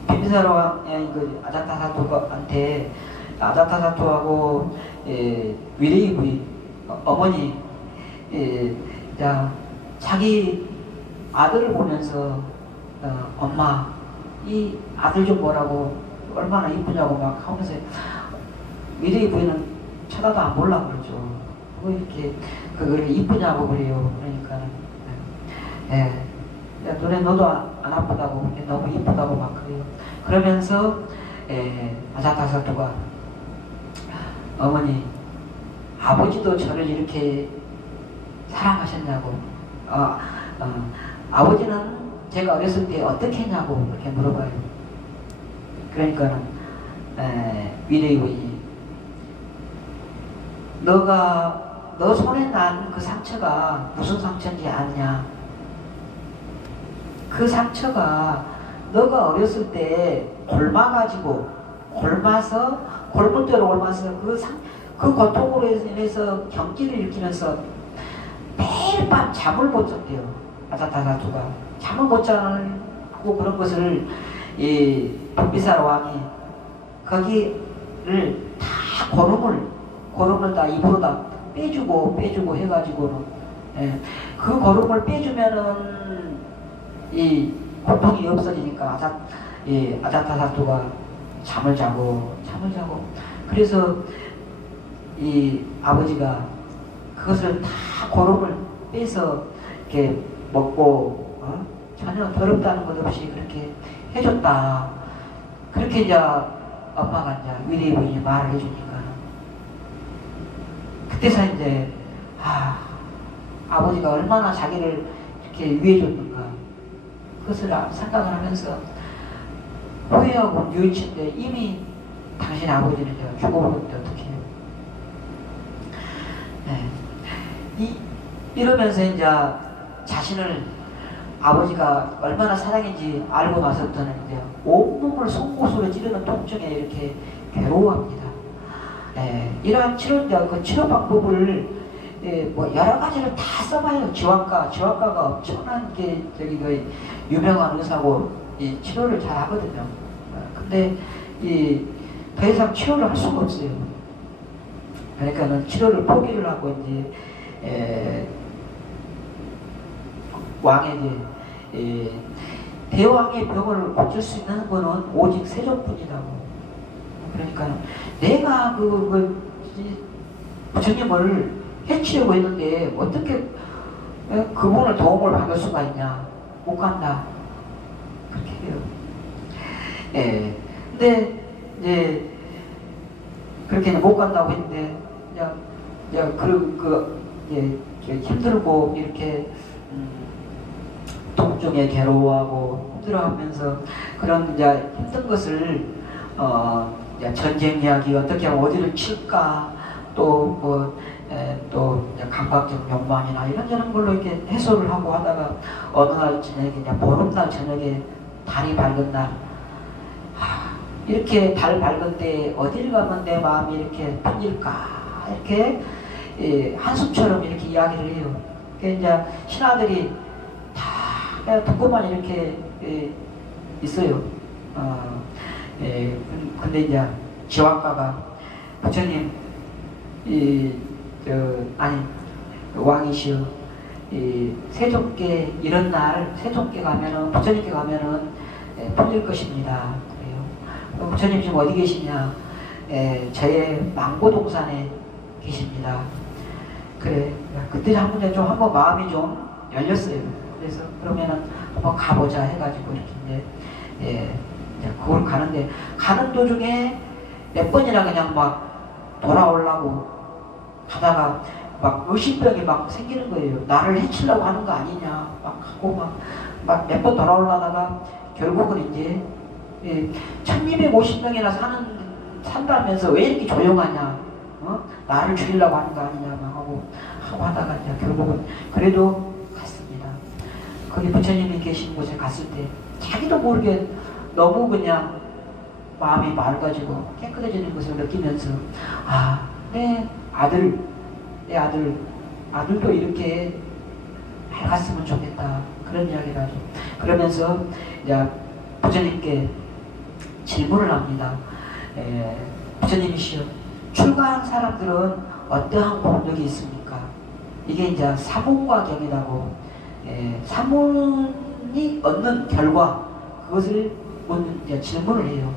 빈비사라 왕의 그 아자타사토한테 아자타사토하고 위대의 부인 어머니 자기 아들을 보면서 엄마 이 아들 좀 보라고 얼마나 이쁘냐고 막 하면서 위대의 부인은 쳐다도 안 보려고 그러죠. 뭐 이렇게 그걸 이쁘냐고 그래요. 그러니까는 너네 너도 안 아프다고 너무 이쁘다고 막 그래요. 그러면서 아자타사토가 어머니 아버지도 저를 이렇게 사랑하셨냐고 아버지는 제가 어렸을 때 어떻게 했냐고 그렇게 물어봐요. 그러니까는 위대의 부인이 너 손에 난 그 상처가 무슨 상처인지 아냐? 그 상처가 너가 어렸을 때 굶어서 골문대로 옮아서 그 고통으로 인해서 경기를 일으키면서 매일 밤 잠을 못 잤대요. 아자타사토가 잠을 못 자고 그런 것을 이 빈비사라 왕이 거기를 다 고름을 다 입으로 다 빼주고 해가지고는 그 고름을 빼주면은 이 고통이 없어지니까 아자타사토가 잠을 자고 그래서 이 아버지가 그것을 다 고름을 빼서 이렇게 먹고 전혀 더럽다는 것 없이 그렇게 해줬다. 그렇게 이제 엄마가 이제 위대의 부인이 말을 해주니까 그때서 이제 아버지가 얼마나 자기를 이렇게 위해줬는가 그것을 생각을 하면서 후회하고 뉘우친데 이미 당신 아버지는 죽어버렸는데 어떻게 해요. 이러면서 이제 자신을 아버지가 얼마나 사랑인지 알고 나서부터는 이제 온몸을 송곳으로 찌르는 통증에 이렇게 괴로워합니다. 이러한 그 치료 방법을 뭐 여러 가지를 다 써봐요. 지환가가 엄청난 게 그 유명한 의사고 이 치료를 잘 하거든요. 근데 더 이상 치료를 할 수가 없어요. 그러니까는 치료를 포기를 하고 이제 왕에게 대왕의 병을 고칠 수 있는 분은 오직 세종뿐이라고. 그러니까 내가 부처님을 해치려고 했는데 어떻게 그분을 도움을 받을 수가 있냐? 못 간다. 그렇게 해요. 근데 이제 그렇게 못 간다고 했는데 힘들고 이렇게 통증에 괴로워하고 힘들어하면서 그런 이제 힘든 것을 전쟁 이야기 어떻게 하면 어디를 칠까 또 감각적 욕망이나 이런저런 걸로 이렇게 해소를 하고 하다가 어느 날 저녁에 보름날 저녁에 달이 밝은 날 이렇게 달 밝은 때 어딜 가면 내 마음이 이렇게 풀릴까 이렇게 한숨처럼 이렇게 이야기를 해요. 그러니까 이제 신하들이 다 듣고만 이렇게 있어요. 근데 이제 지왕가가 부처님 왕이시여 세종께 이런 날 세종께 가면은 부처님께 가면은 풀릴 것입니다. 그래요. 부처님 지금 어디 계시냐? 저의 망고동산에 계십니다. 그래 그때 한번 마음이 좀 열렸어요. 그래서 그러면은 한번 가보자 해가지고 이렇게 이제 그걸 가는 도중에 몇 번이나 그냥 막 돌아오려고 가다가 막 의심병이 막 생기는 거예요. 나를 해치려고 하는 거 아니냐 막 하고 막 몇 번 돌아오려다가 결국은 이제 1250명이나 산다면서 왜 이렇게 조용하냐? 나를 죽이려고 하는 거 아니냐 막 하고 하다가 이제 결국은 그래도 갔습니다. 거기 부처님이 계신 곳에 갔을 때 자기도 모르게 너무 그냥 마음이 맑아지고 깨끗해지는 것을 느끼면서 내 아들도 이렇게 밝았으면 좋겠다 그런 이야기를 하죠. 그러면서 이제 부처님께 질문을 합니다. 부처님이시여 출가한 사람들은 어떠한 공덕이 있습니까? 이게 이제 사문과 경이라고 사문이 얻는 결과 그것을 이제 질문을 해요.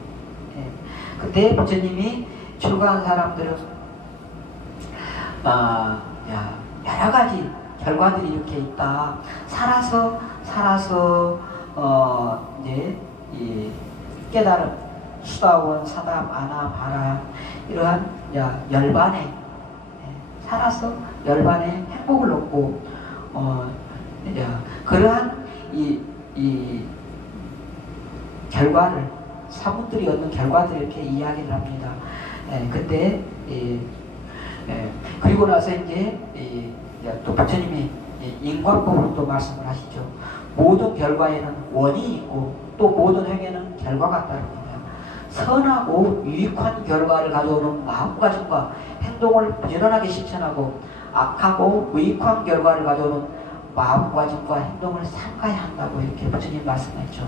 그때 부처님이 출가한 사람들은 여러 가지 결과들이 이렇게 있다. 살아서 이제 이 깨달음, 수다원, 사담, 아나, 바람 이러한 열반에 살아서 열반에 행복을 얻고 그러한 이 결과를 사문들이 얻는 결과들을 이렇게 이야기를 합니다. 그때 그리고 나서 이제 또 부처님이 인과법을 또 말씀을 하시죠. 모든 결과에는 원인이 있고 또 모든 행에는 결과가 따릅니다. 선하고 유익한 결과를 가져오는 마음가짐과 행동을 부지런하게 실천하고 악하고 무익한 결과를 가져오는 마음가짐과 행동을 삼가야 한다고 이렇게 부처님 말씀했죠.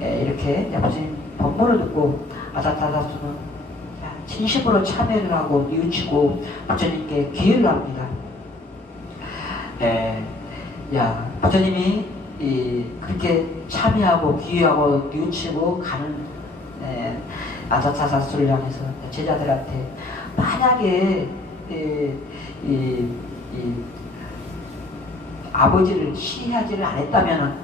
이렇게 부처님 법문을 듣고 아자타자수는 진심으로 참여를 하고 뉘우치고 부처님께 기회를 합니다. 부처님이 그렇게 참여하고 기회하고 뉘우치고 가는 아자타자수를 향해서 제자들한테 만약에 아버지를 시해하지를 않았다면은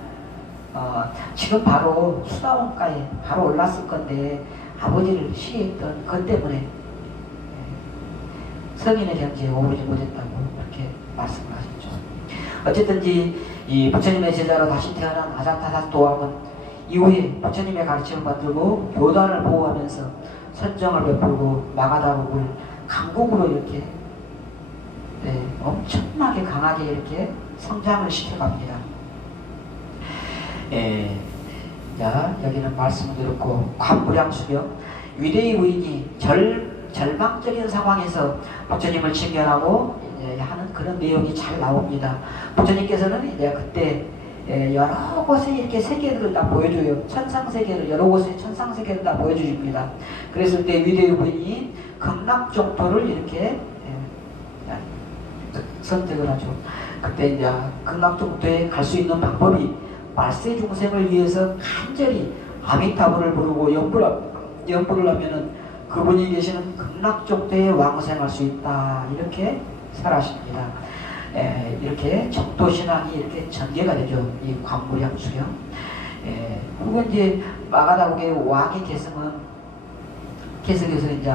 지금 바로 수다원가에 바로 올랐을 건데 아버지를 시해했던 것 때문에 성인의 경지에 오르지 못했다고 그렇게 말씀을 하셨죠. 어쨌든지 이 부처님의 제자로 다시 태어난 아자타자수 도왕은 이후에 부처님의 가르침을 받들고 교단을 보호하면서 선정을 베풀고 마가다국을 강국으로 이렇게 엄청나게 강하게 이렇게 성장을 시켜갑니다. 자, 여기는 말씀 들었고, 관부량수경, 위대의 부인이 절망적인 상황에서 부처님을 직면하고 하는 그런 내용이 잘 나옵니다. 부처님께서는 이제 그때 여러 곳에 이렇게 세계를 다 보여줘요. 천상세계를, 여러 곳에 천상세계를 다 보여줍니다. 그랬을 때 위대의 부인이 극락정토를 이렇게 선택을 하죠. 그때 이제 극락정토에 갈 수 있는 방법이 말세 중생을 위해서 간절히 아미타불을 부르고 연부를 하면은 그분이 계시는 극락정토에 왕생할 수 있다. 이렇게 설하십니다. 이렇게 정토신앙이 이렇게 전개가 되죠. 이 관부량수경. 그리고 이제 마가다국의 왕이 계승해서 이제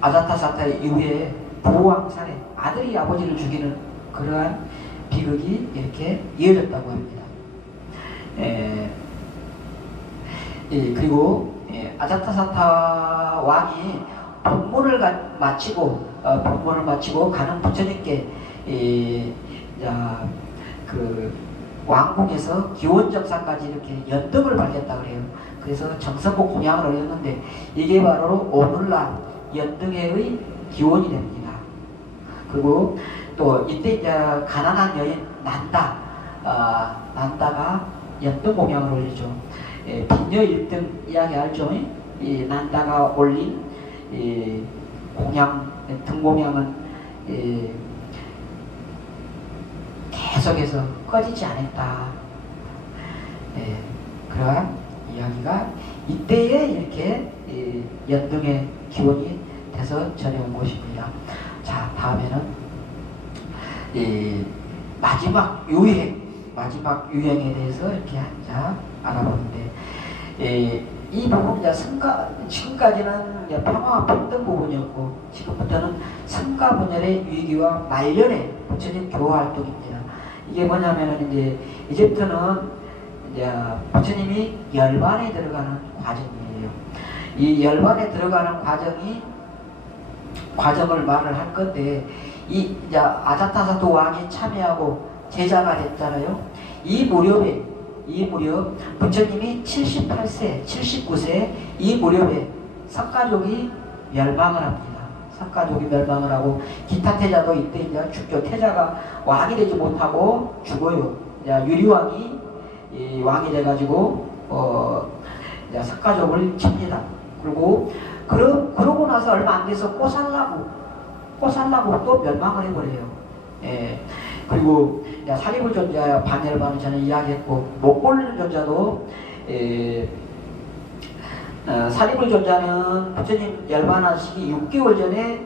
아자타사타 이후에 부왕살에 아들이 아버지를 죽이는 그러한 비극이 이렇게 이어졌다고 합니다. 그리고 아자타사타 왕이 법문을 마치고 가는 부처님께 그 왕궁에서 기원정상까지 이렇게 연등을 밝혔다 그래요. 그래서 정성고 공양을 올렸는데 이게 바로 오늘날 연등회의 기원이 됩니다. 그리고 또 이때 이제 가난한 여인 난다가 연등 공양을 올리죠. 빈녀 1등 이야기 알죠? 이 난다가 올린 공양, 등공양은 계속해서 꺼지지 않았다. 그러한 이야기가 이때에 이렇게 연등의 기원이 돼서 전해온 것입니다. 자, 다음에는 마지막 유행에 대해서 이렇게 알아보는데, 이 부분 지금까지는 평화와 평등 부분이었고, 지금부터는 성가 분열의 위기와 말년의 부처님 교화 활동입니다. 이게 뭐냐면은 이제부터는 부처님이 열반에 들어가는 과정이에요. 이 열반에 들어가는 과정을 말을 할 건데, 아자타사토 왕이 참여하고 제자가 됐잖아요. 이 무렵 부처님이 78세, 79세 이 무렵에 석가족이 멸망을 합니다. 석가족이 멸망을 하고 기타 태자도 이때 이제 죽죠. 태자가 왕이 되지 못하고 죽어요. 유리왕이 왕이 돼가지고 석가족을 칩니다. 그러고 나서 얼마 안 돼서 꼬살라고 또 멸망을 해버려요. 그리고 사리불존자 반열반을 저는 이야기했고, 목골존자도 사리불존자는 부처님 열반하시기 6개월 전에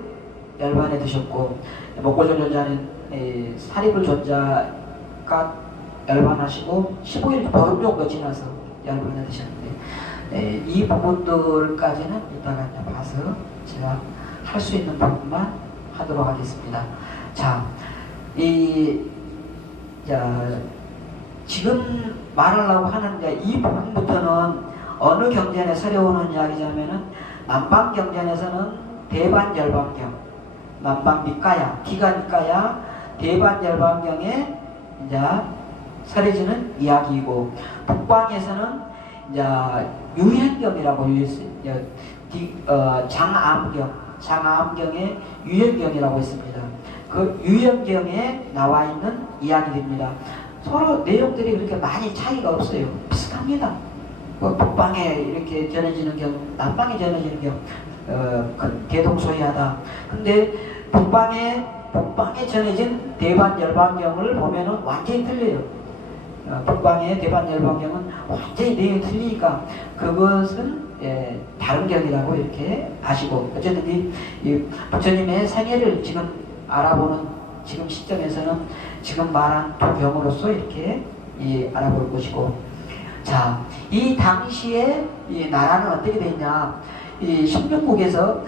열반에 드셨고, 목골존자는 사리불존자가 열반하시고 15일 보름 정도 지나서 열반에 드셨는데, 이 부분들까지는 이따가 봐서 제가 할 수 있는 부분만 하도록 하겠습니다. 지금 말하려고 하는 이 부분부터는 어느 경전에 서려오는 이야기냐면은, 남방경전에서는 대반열반경, 남방니까야, 기가니까야 대반열반경에 서려지는 이야기이고, 북방에서는 유행경이라고 장암경의 유행경이라고 있습니다. 그 유행경에 나와 있는 이야기입니다. 서로 내용들이 그렇게 많이 차이가 없어요. 비슷합니다. 북방에 이렇게 전해지는 경우, 남방에 전해지는 경우 대동소이하다. 근데 북방에 전해진 대반열반경을 보면은 완전히 틀려요. 북방의 대반열반경은 완전히 내용이 틀리니까 그것은 다른 경이라고 이렇게 아시고, 어쨌든 이 부처님의 생애를 지금 알아보는 지금 시점에서는 지금 말한 두 경으로서 이렇게 알아볼 것이고, 이 당시에 이 나라는 어떻게 됐냐? 이 16국에서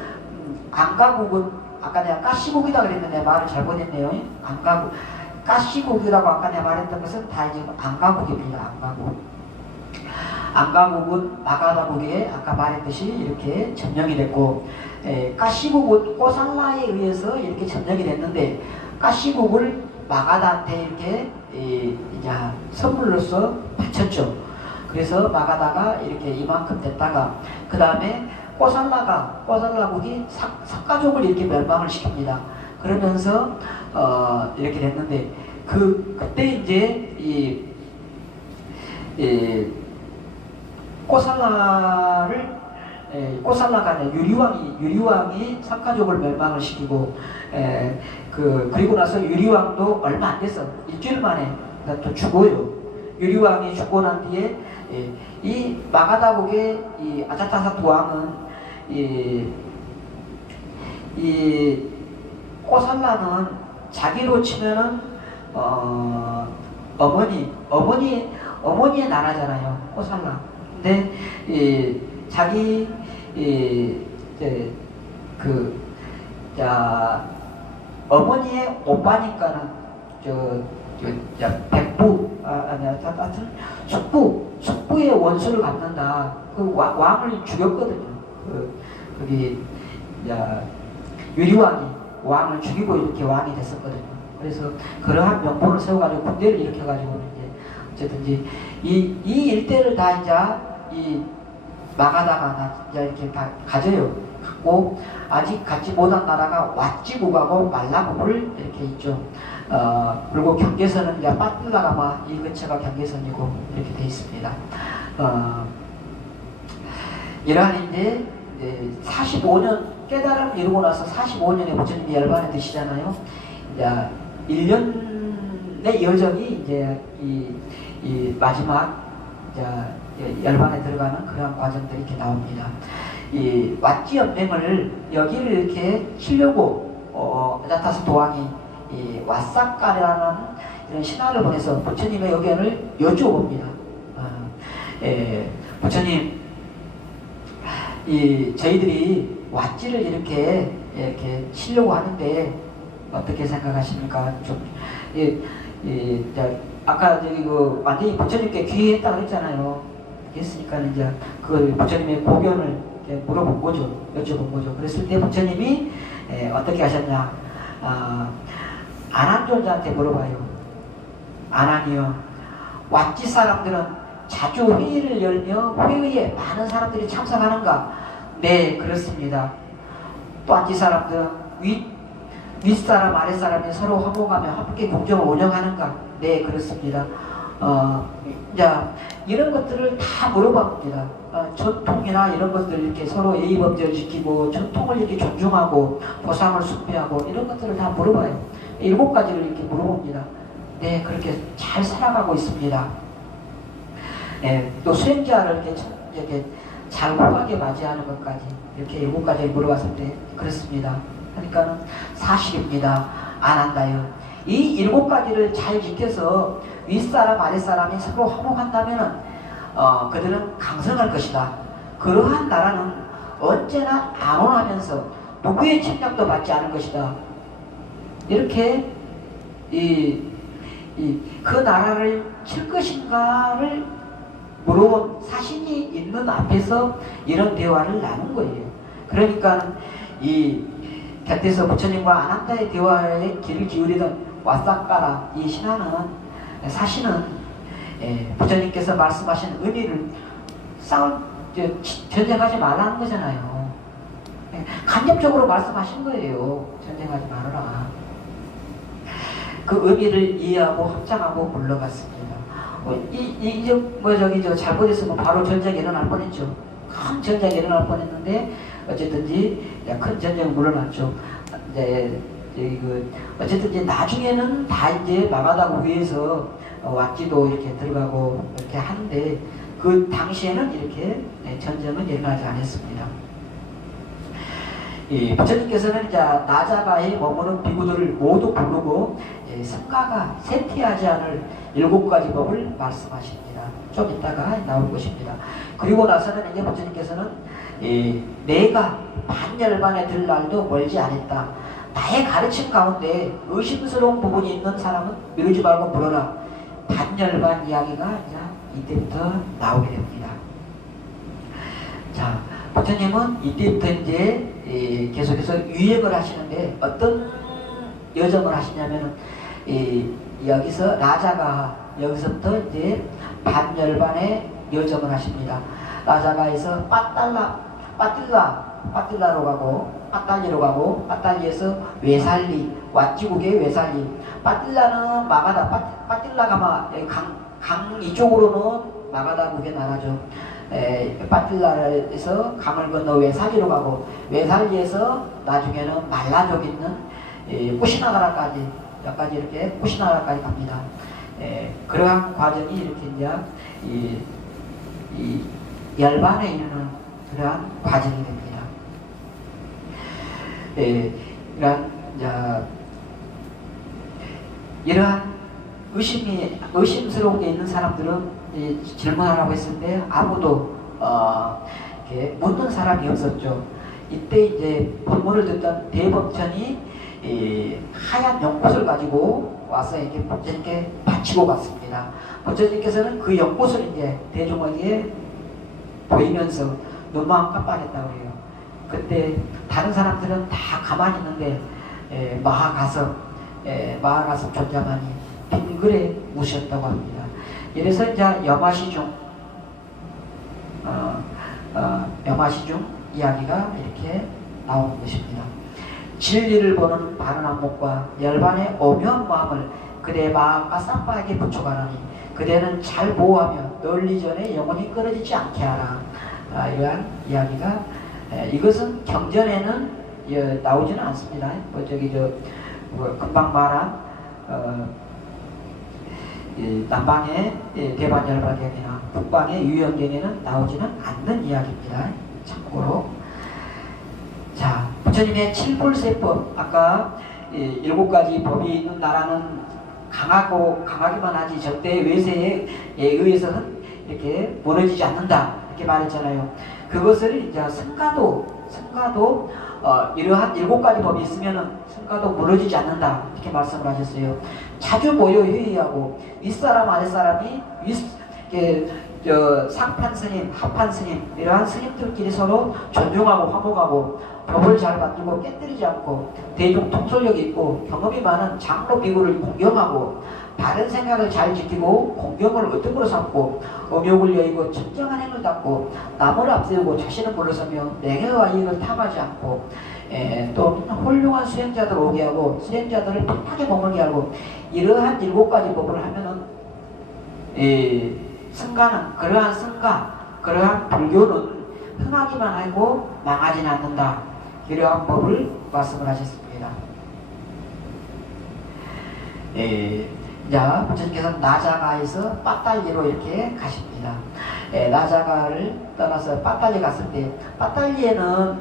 안가국은, 아까 내가 까시국이다 그랬는데 말을 잘못했네요. 안가국, 까시국이라고 아까 내가 말했던 것은 다 이제 안가국입니다. 안가국은 마가다국에 아까 말했듯이 이렇게 점령이 됐고, 까시국은 꼬살라에 의해서 이렇게 점령이 됐는데, 까시국을 마가다한테 이렇게 이제 선물로서 바쳤죠. 그래서 마가다가 이렇게 이만큼 됐다가, 그 다음에 꼬살라국이 석가족을 이렇게 멸망을 시킵니다. 그러면서 이렇게 됐는데, 그때 이제 꼬살라가 아니라 유리왕이 석가족을 멸망을 시키고, 그리고 나서 유리왕도 얼마 안 됐어. 일주일 만에 또 죽어요. 유리왕이 죽고 난 뒤에 이 마가다국의 이 아자타사트 왕은 이 꼬살라는 자기로 치면은 어머니의 나라잖아요. 꼬살라. 근데 자기 어머니의 오빠니까는 백부 하여튼 숙부의 원수를 갚는다. 그 왕을 죽였거든요. 거기 유리왕이 왕을 죽이고 이렇게 왕이 됐었거든요. 그래서 그러한 명분을 세워가지고 군대를 일으켜가지고 이제 어쨌든지 이 일대를 다 이제 이 마가다가 이제 이렇게 다 가져요. 갖고 아직 갖지 못한 나라가 왓지국하고 말라국을 이렇게 있죠. 그리고 경계선은 이제 빠틀라가마 이 근처가 경계선이고 이렇게 돼 있습니다. 이러한 이제 45년 깨달음을 이루고 나서 45년에 부처님이 열반에 드시잖아요. 이제 1년의 여정이 이제 이 마지막 열반에 들어가는 그런 과정들이 이렇게 나옵니다. 이 왓지 연맹을 여기를 이렇게 치려고 아자타사트 왕이 이 왓사까라는 이런 신하를 보내서 부처님의 의견을 여쭈어봅니다. 부처님, 저희들이 왓지를 이렇게 치려고 하는데 어떻게 생각하십니까? 아까 완전히 부처님께 귀했다고 했잖아요. 했으니까 이제 그 부처님의 고견을 물어본 거죠. 여쭤본 거죠. 그랬을 때 부처님이 어떻게 하셨냐? 아난존자한테 물어봐요. 아난이요. 왓지 사람들은 자주 회의를 열며 회의에 많은 사람들이 참석하는가? 네, 그렇습니다. 또 왓지 사람들은 윗사람 아랫사람이 서로 화목하며 함께 공정을 운영하는가? 네, 그렇습니다. 이런 것들을 다 물어봅니다. 전통이나 이런 것들 이렇게 서로 예의범죄를 지키고 전통을 이렇게 존중하고 보상을 숭배하고 이런 것들을 다 물어봐요. 7가지를 이렇게 물어봅니다. 네, 그렇게 잘 살아가고 있습니다. 또 수행자를 이렇게 잘 호하게 맞이하는 것까지 이렇게 7가지를 물어봤을 때 그렇습니다. 그러니까는 사실입니다. 안 한다요. 이 7가지를 잘 지켜서 윗사람 아랫사람이 서로 화목한다면은 그들은 강성할 것이다. 그러한 나라는 언제나 안온하면서 누구의 침략도 받지 않을 것이다. 이렇게 그 나라를 칠 것인가를 물어본 사신이 있는 앞에서 이런 대화를 나눈 거예요. 그러니까 이 곁에서 부처님과 아난다의 대화에 귀를 기울이던 왓사까라 이 신하는 사실은 부처님께서 말씀하신 의미를 전쟁하지 말라는 거잖아요. 간접적으로 말씀하신 거예요. 전쟁하지 말아라. 그 의미를 이해하고 합장하고 물러갔습니다. 잘못했으면 바로 전쟁이 일어날 뻔했죠. 큰 전쟁이 일어날 뻔했는데 어쨌든지 큰 전쟁이 물러났죠. 어쨌든 나중에는 다 이제 마가다국 위에서 왓지도 이렇게 들어가고 이렇게 하는데 그 당시에는 이렇게 전쟁은 일어나지 않았습니다. 부처님께서는 이제 나자바에 머무는 비구들을 모두 부르고 성가가 세티하지 않을 7가지 법을 말씀하십니다. 좀 이따가 나올 것입니다. 그리고 나서는 이제 부처님께서는 내가 반열반에 들 날도 멀지 않았다. 나의 가르침 가운데 의심스러운 부분이 있는 사람은 미루지 말고 물어라. 반열반 이야기가 이제 이때부터 나오게 됩니다. 자, 부처님은 이때부터 이제 계속해서 유행을 하시는데 어떤 여정을 하시냐면은 여기서 라자가 여기서부터 이제 반열반의 여정을 하십니다. 라자가에서 빠뜰라로 가고 빠딸리로 가고 빠딸리에서 외살리 왓지국의 외살리 빠뜰라는 마가다 빠뜰라가 강 이쪽으로는 마가다국의 나라죠. 빠뜰라에서 강을 건너 외살리로 가고 외살리에서 나중에는 말라족 있는 쿠시나가라까지 여기까지 이렇게 쿠시나가라까지 갑니다. 그러한 과정이 이렇게 이제 이 열반에 이르는 그러한 과정이 됩니다. 이러한 의심스러운 게 있는 사람들은 질문하라고 했을 때 아무도 이렇게 묻는 사람이 없었죠. 이때 이제 법문을 듣던 대법전이 하얀 연꽃을 가지고 와서 이렇게 부처님께 바치고 갔습니다. 부처님께서는 그 연꽃을 이제 대중에게 보이면서 눈만 깜빡했다고 해요. 그때 다른 사람들은 다 가만히 있는데 마하가섭 존자만이 빙글에 우셨다고 합니다. 이래서 이제 염화시중 이야기가 이렇게 나오는 것입니다. 진리를 보는 바른 안목과 열반의 오묘한 마음을 그대 마음과 쌈바에게 붙여가라니 그대는 잘 보호하며 널리 전에 영원히 끊어지지 않게 하라. 이러한 이야기가 이것은 경전에는 나오지는 않습니다. 금방 말한 남방의 대반열반경이나 북방의 유연경에는 나오지는 않는 이야기입니다. 참고로. 자, 부처님의 칠불세법, 아까 7가지 법이 있는 나라는 강하기만 하지 절대 외세에 의해서 이렇게 무너지지 않는다 이렇게 말했잖아요. 그것을 이제 승가도 이러한 7가지 법이 있으면은 승가도 무너지지 않는다 이렇게 말씀을 하셨어요. 자주 모여 회의하고 윗사람 아랫사람이 상판 스님, 하판 스님 이러한 스님들끼리 서로 존중하고 화목하고 법을 잘 만들고 깨뜨리지 않고 대중 통솔력이 있고 경험이 많은 장로 비구를 공경하고 바른 생각을 잘 지키고 공경을 의득으로 삼고 음욕을 여의고 청정한 행을 닦고 남을 앞세우고 자신을 물러서며 명예와 이익을 탐하지 않고 또 훌륭한 수행자들 오게 하고 수행자들을 편하게 머물게 하고 이러한 7가지 법을 하면은 그러한 불교는 흥하기만 하고 망하지는 않는다. 이러한 법을 말씀을 하셨습니다. 자, 부처님께서는 나자가에서 빠딸리로 이렇게 가십니다. 나자가를 떠나서 빠딸리 갔을 때, 빠딸리에는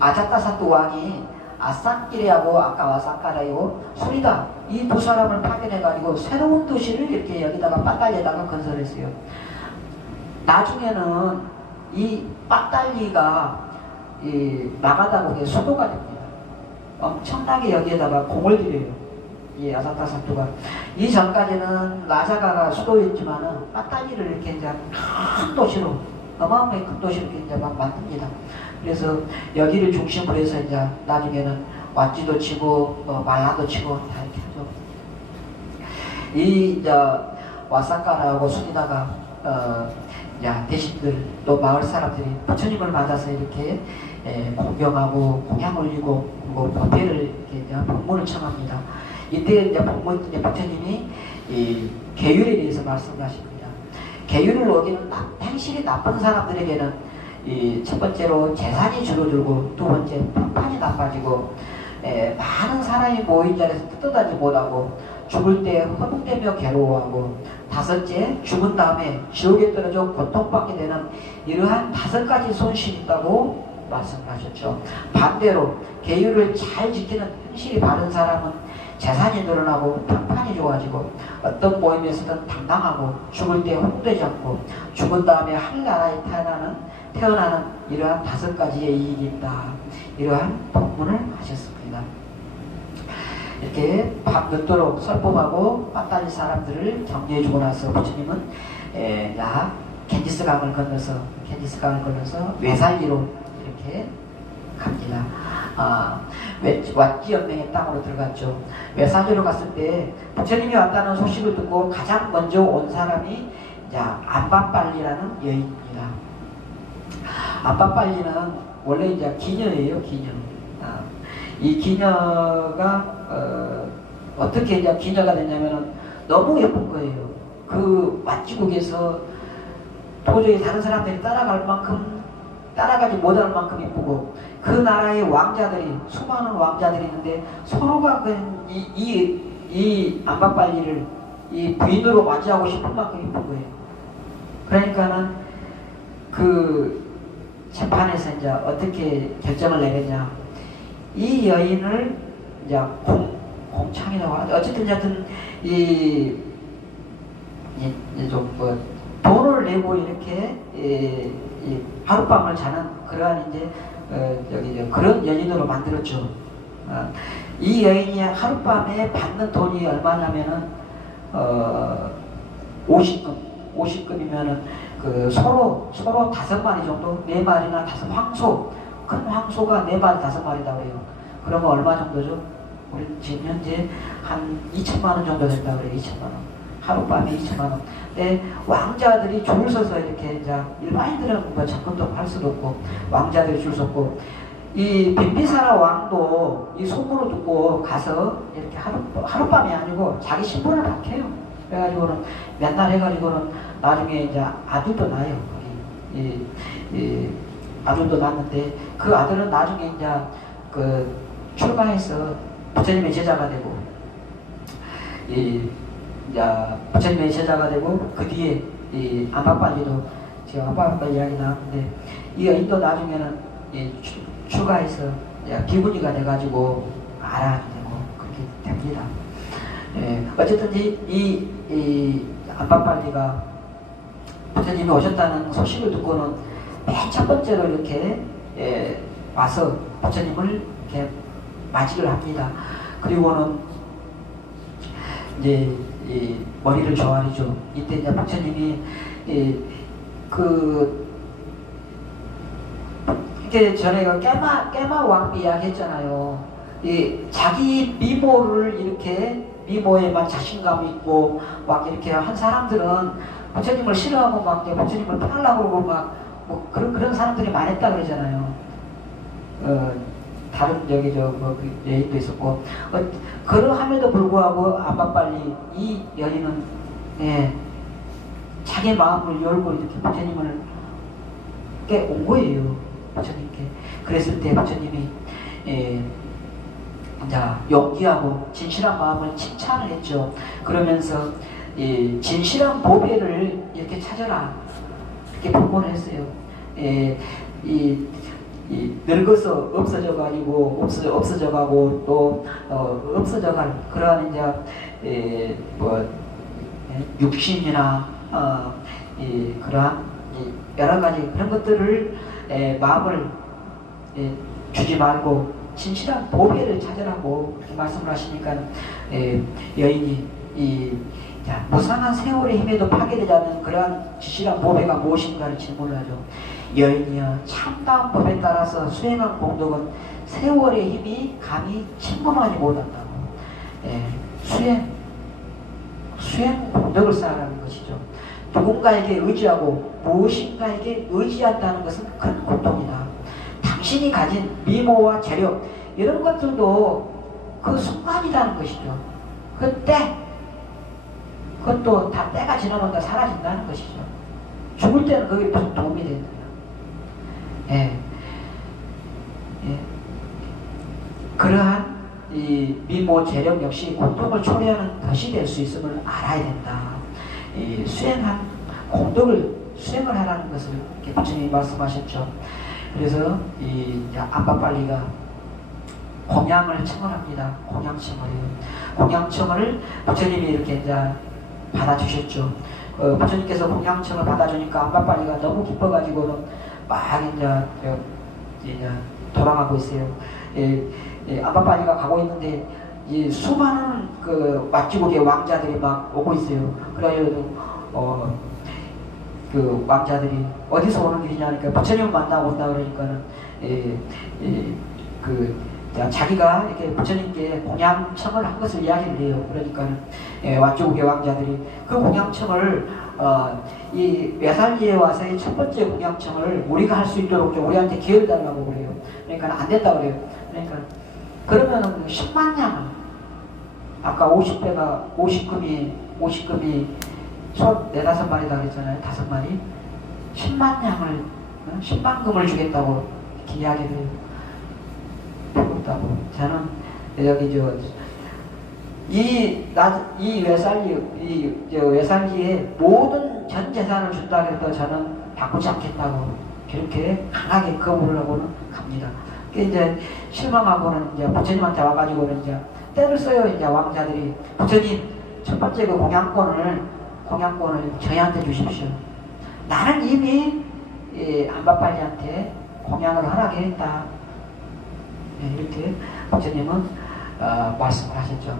아자타사토 왕이 아산끼리하고 아까 와사카라이고 수리다 이 두 사람을 파견해가지고 새로운 도시를 이렇게 여기다가 빠딸리에다가 건설했어요. 나중에는 이 빠딸리가 나가다국의 수도가 됩니다. 엄청나게 여기에다가 공을 들여요. 이 아사타사토가. 이 전까지는 라자가가 수도였지만은 빠딸리를 이렇게 이제 큰 도시로 어마어마하게 큰 도시로 이렇게 이제 막 만듭니다. 그래서 여기를 중심으로 해서 이제 나중에는 왓지도 치고 말라도 치고 다 이렇게 하죠. 이 와사카라하고 수리다가 대신들 또 마을 사람들이 부처님을 맞아서 이렇게 공경하고 공양 올리고 그리고 법회를 이렇게 법문을 청합니다. 이때 이제 부처님이 계율에 대해서 말씀을 하십니다. 계율을 어기는 행실이 나쁜 사람들에게는 첫 번째로 재산이 줄어들고 두 번째 평판이 나빠지고 많은 사람이 모인 자리에서 뜯어다지 못하고 죽을 때 허둥대며 괴로워하고 다섯째 죽은 다음에 지옥에 떨어져 고통받게 되는 이러한 5가지 손실이 있다고 말씀을 하셨죠. 반대로 계율을 잘 지키는 행실이 바른 사람은 재산이 늘어나고 평판이 좋아지고 어떤 모임에서든 당당하고 죽을 때 홍되지 않고 죽은 다음에 하늘나라에 태어나는 이러한 5가지의 이익이 있다. 이러한 법문을 하셨습니다. 이렇게 밤늦도록 설법하고 빠따리 사람들을 격려해주고 나서 부처님은 겐지스강을 건너서 외살리로 이렇게 갑니다. 왓지 연맹의 땅으로 들어갔죠. 외살리로 갔을 때 부처님이 왔다는 소식을 듣고 가장 먼저 온 사람이 이제 안반빨리라는 여인입니다. 안반빨리는 원래 이제 기녀예요, 기녀. 이 기녀가 어떻게 이제 기녀가 됐냐면은 너무 예쁜 거예요. 그 왓지국에서 도저히 다른 사람들이 따라가지 못할 만큼 예쁘고, 그 나라의 왕자들이, 수많은 왕자들이 있는데 서로가 이 안반빨리를 이 부인으로 맞이하고 싶은 만큼 예쁜 거예요. 그러니까는 그 재판에서 이제 어떻게 결정을 내렸냐, 이 여인을 이제 공창이라고 하죠. 어쨌든 좀 돈을 내고 이렇게 하룻밤을 자는 그러한 이제 그런 여인으로 만들었죠. 이 여인이 하룻밤에 받는 돈이 얼마냐면은 50금이면은 그 소로 5마리 정도, 4마리나 5 큰 황소가 4마리 5마리다 그래요. 그러면 얼마 정도죠? 우리 지금 현재 한 2천만 원 정도 된다 그래요. 2천만 원. 하룻밤에 2천만 원. 근데 왕자들이 줄 서서 이렇게 이제 일반인들은 뭐 접근도 할 수도 없고 왕자들이 줄 섰고, 이 빈비사라 왕도 이 소문을 듣고 가서 이렇게 하룻밤이 아니고 자기 신분을 밝혀요. 그래가지고는 맨날 해가지고는 나중에 이제 아들도 낳아요. 아들도 낳았는데 그 아들은 나중에 이제 그 출가해서 부처님의 제자가 되고, 이제 부처님의 제자가 되고, 그 뒤에 이 안반빨리도 제가 안반빨리 이야기 나왔는데, 이 여인도 나중에는 출가해서 비구니가 돼가지고 아라한이 되고 그렇게 됩니다. 어쨌든 이 안반빨리가 부처님이 오셨다는 소식을 듣고는 맨 첫 번째로 이렇게 와서 부처님을 이렇게 맞이를 합니다. 그리고는 이제 머리를 조아리죠. 이때 이제 부처님이 이렇게 전에 깨마 왕비 이야기했잖아요. 자기 미모를 이렇게 미모에만 자신감이 있고 막 이렇게 한 사람들은 부처님을 싫어하고 막 부처님을 편하려고 그러고 막 뭐 그런 사람들이 많았다 그러잖아요. 다른 여인도 있었고, 그러함에도 불구하고 안반빨리 이 여인은 자기 마음을 열고 이렇게 부처님을 온 거예요. 부처님께. 그랬을 때 부처님이 용기하고 진실한 마음을 칭찬을 했죠. 그러면서 진실한 보배를 이렇게 찾아라, 이렇게 법문을 했어요. 늙어서 없어져가고 또 없어져갈 그러한 이제 육신이나 그러한 여러 가지 그런 것들을 마음을 주지 말고 진실한 보배를 찾으라고 그렇게 말씀을 하시니까 여인이 무상한 세월의 힘에도 파괴되지 않는 그러한 진실한 보배가 무엇인가를 질문을 하죠. 여인이여, 참다운 법에 따라서 수행한 공덕은 세월의 힘이 감히 침범하지 못한다고. 수행 공덕을 쌓아가는 것이죠. 누군가에게 의지하고 무엇인가에게 의지한다는 것은 큰 고통이다. 당신이 가진 미모와 재력 이런 것들도 그 순간이라는 것이죠. 그것도 다 때가 지나면 다 사라진다는 것이죠. 죽을 때는 그게 무슨 도움이 되는 거예요. 그러한 이 미모 재력 역시 고통을 초래하는 덫이 될 수 있음을 알아야 된다. 수행을 하라는 것을 이렇게 부처님이 말씀하셨죠. 그래서 이 안반빨리가 공양을 청을합니다. 공양청을 부처님이 이렇게 이제 받아주셨죠. 부처님께서 공양청을 받아주니까 안반빨리가 너무 기뻐가지고는 막 이제 돌아가고 있어요. 안반빨리가 가고 있는데 수많은 그 왓지국의 왕자들이 막 오고 있어요. 그래가지고 그 왕자들이 어디서 오는 길이냐니까 부처님을 만나고 온다 그러니까는 그 자기가 이렇게 부처님께 공양청을 한 것을 이야기를 해요. 그러니까는 완주국의 왕자들이 그 공양청을 이 외살리에 와서의 첫 번째 공양청을 우리가 할 수 있도록 좀 우리한테 기회를 달라고 그래요. 그러니까 안 된다 그래요. 그러니까 그러면은 10만 양, 아까 50금이 소 4-5마리다 그랬잖아요. 5마리 10만 양을 10만 금을 주겠다고 이렇게 이야기를 해요. 배웠다고. 저는 여기 이 외살기에 모든 전 재산을 준다 그래도 저는 바꾸지 않겠다고 그렇게 강하게 거부를 하고는 갑니다. 이제 실망하고는 이제 부처님한테 와가지고는 이제 때를 써요. 이제 왕자들이 부처님 첫 번째 그 공양권을 저희한테 주십시오. 나는 이미 안바빨리한테 공양을 허락해 했다. 이렇게 부처님은 말씀을 하셨죠.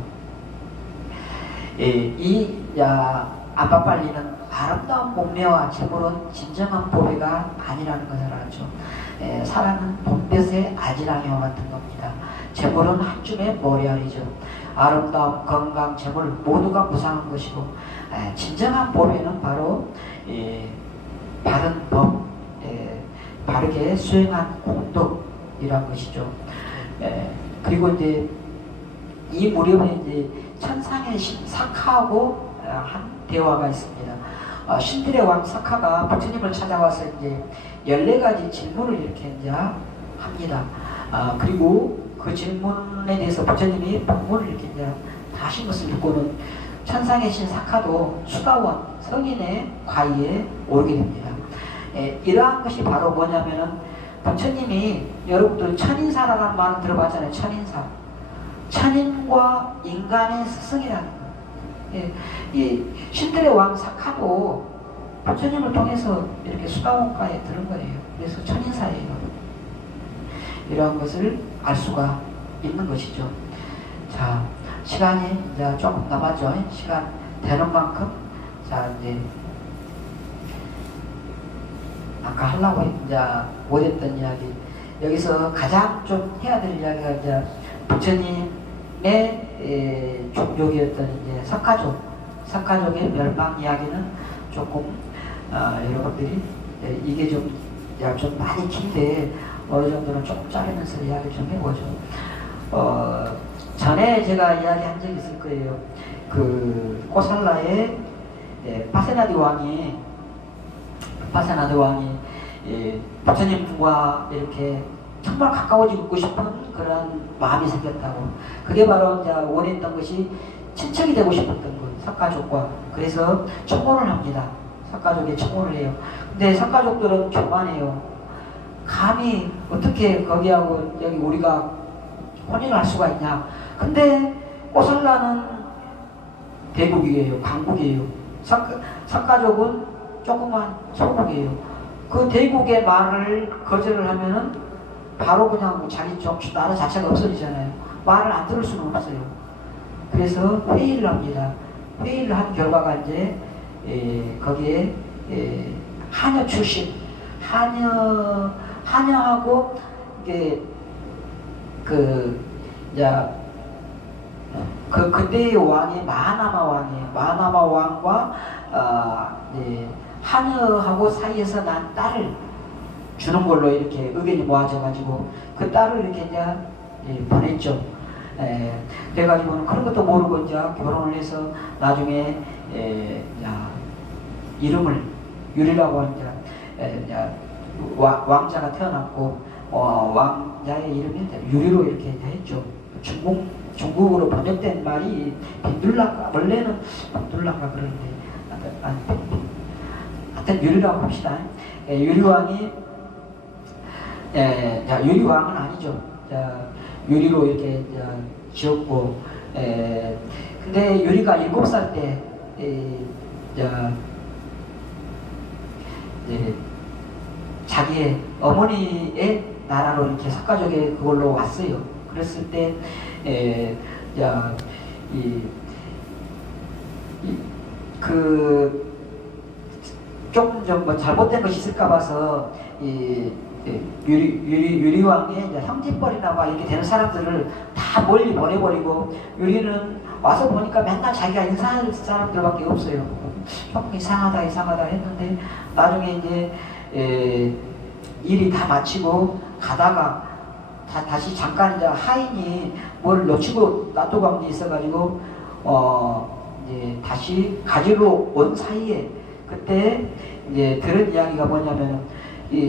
안바빨리는 아름다운 몸매와 재물은 진정한 보배가 아니라는 것을 알았죠. 사랑은 돈볕의 아지랑이와 같은 겁니다. 재물은 한 줌의 머리알이죠. 아름다움, 건강, 재물 모두가 무상한 것이고 진정한 보배는 바로 바른 법, 바르게 수행한 공덕이란 것이죠. 그리고 이제 이 무렵에 이제 천상의 신 사카하고 한 대화가 있습니다. 신들의 왕 사카가 부처님을 찾아와서 이제 14가지 질문을 이렇게 이제 합니다. 그리고 그 질문에 대해서 부처님이 법문을 이렇게 이제 다 하신 것을 듣고는 천상의 신 사카도 수다원 성인의 과의에 오르게 됩니다. 이러한 것이 바로 뭐냐면은 부처님이 여러분들 천인사라는 말은 들어봤잖아요. 천인사. 천인과 인간의 스승이라는 거예요. 이 신들의 왕 사카도 부처님을 통해서 이렇게 수다원가에 들은 거예요. 그래서 천인사예요. 이러한 것을 알 수가 있는 것이죠. 자, 시간이 이제 조금 남았죠. 시간 되는 만큼 자 이제 아까 하려고 이제 못했던 이야기 여기서 가장 좀 해야 될 이야기가 이제 부처님의 종족이었던 이제 석가족의 멸망 이야기는 조금 여러분들이 이게 좀 많이 긴데 어느 정도는 조금 자르면서 이야기 좀 해보죠. 전에 제가 이야기한 적이 있을 거예요. 그 코살라의 파세나드 왕이 부처님과 이렇게 정말 가까워지고 싶은 그런 마음이 생겼다고. 그게 바로 이제 원했던 것이 친척이 되고 싶었던 것, 석가족과. 그래서 청혼을 합니다. 석가족에 청혼을 해요. 근데 석가족들은 교만해요. 감히 어떻게 거기하고 여기 우리가 혼인을 할 수가 있냐. 근데 꼬살라는 대국이에요. 강국이에요. 석가족은 조그만 소국이에요. 그 대국의 말을 거절을 하면은 바로 그냥 자기 나라 자체가 없어지잖아요. 말을 안 들을 수는 없어요. 그래서 회의를 합니다. 회의를 한 결과가 이제 거기에 하녀 출신 하녀하고 이게 그때의 왕이 마하나마 왕과 하녀하고 사이에서 난 딸을 주는 걸로 이렇게 의견이 모아져가지고 그 딸을 이렇게 이제 보냈죠. 그래가지고는 그런 것도 모르고 이제 결혼을 해서 나중에 이름을 유리라고 이제 왕자가 태어났고 왕자의 이름이 유리로 이렇게 이제 했죠. 중국으로 번역된 말이 빈둘라가 원래는 빈둘라가 그러는데 하여튼 유리라고 합시다. 유리왕이 유리왕은 아니죠. 유리로 이렇게 지었고 근데 유리가 7살 때 자기의 어머니의 나라로 이렇게 석가족의 그걸로 왔어요. 그랬을 때 조금 좀 뭐 잘못된 것이 있을까 봐서 유리왕의 이제 형제뻘이나 막 이렇게 되는 사람들을 다 멀리 보내버리고, 유리는 와서 보니까 맨날 자기가 인사할 사람들밖에 없어요. 조금 이상하다 했는데, 나중에 이제 일이 다 마치고 가다가 다시 잠깐 이제 하인이 뭘 놓치고 놔두고 게 있어가지고 이제 다시 가지러 온 사이에, 그때 이제 들은 이야기가 뭐냐면,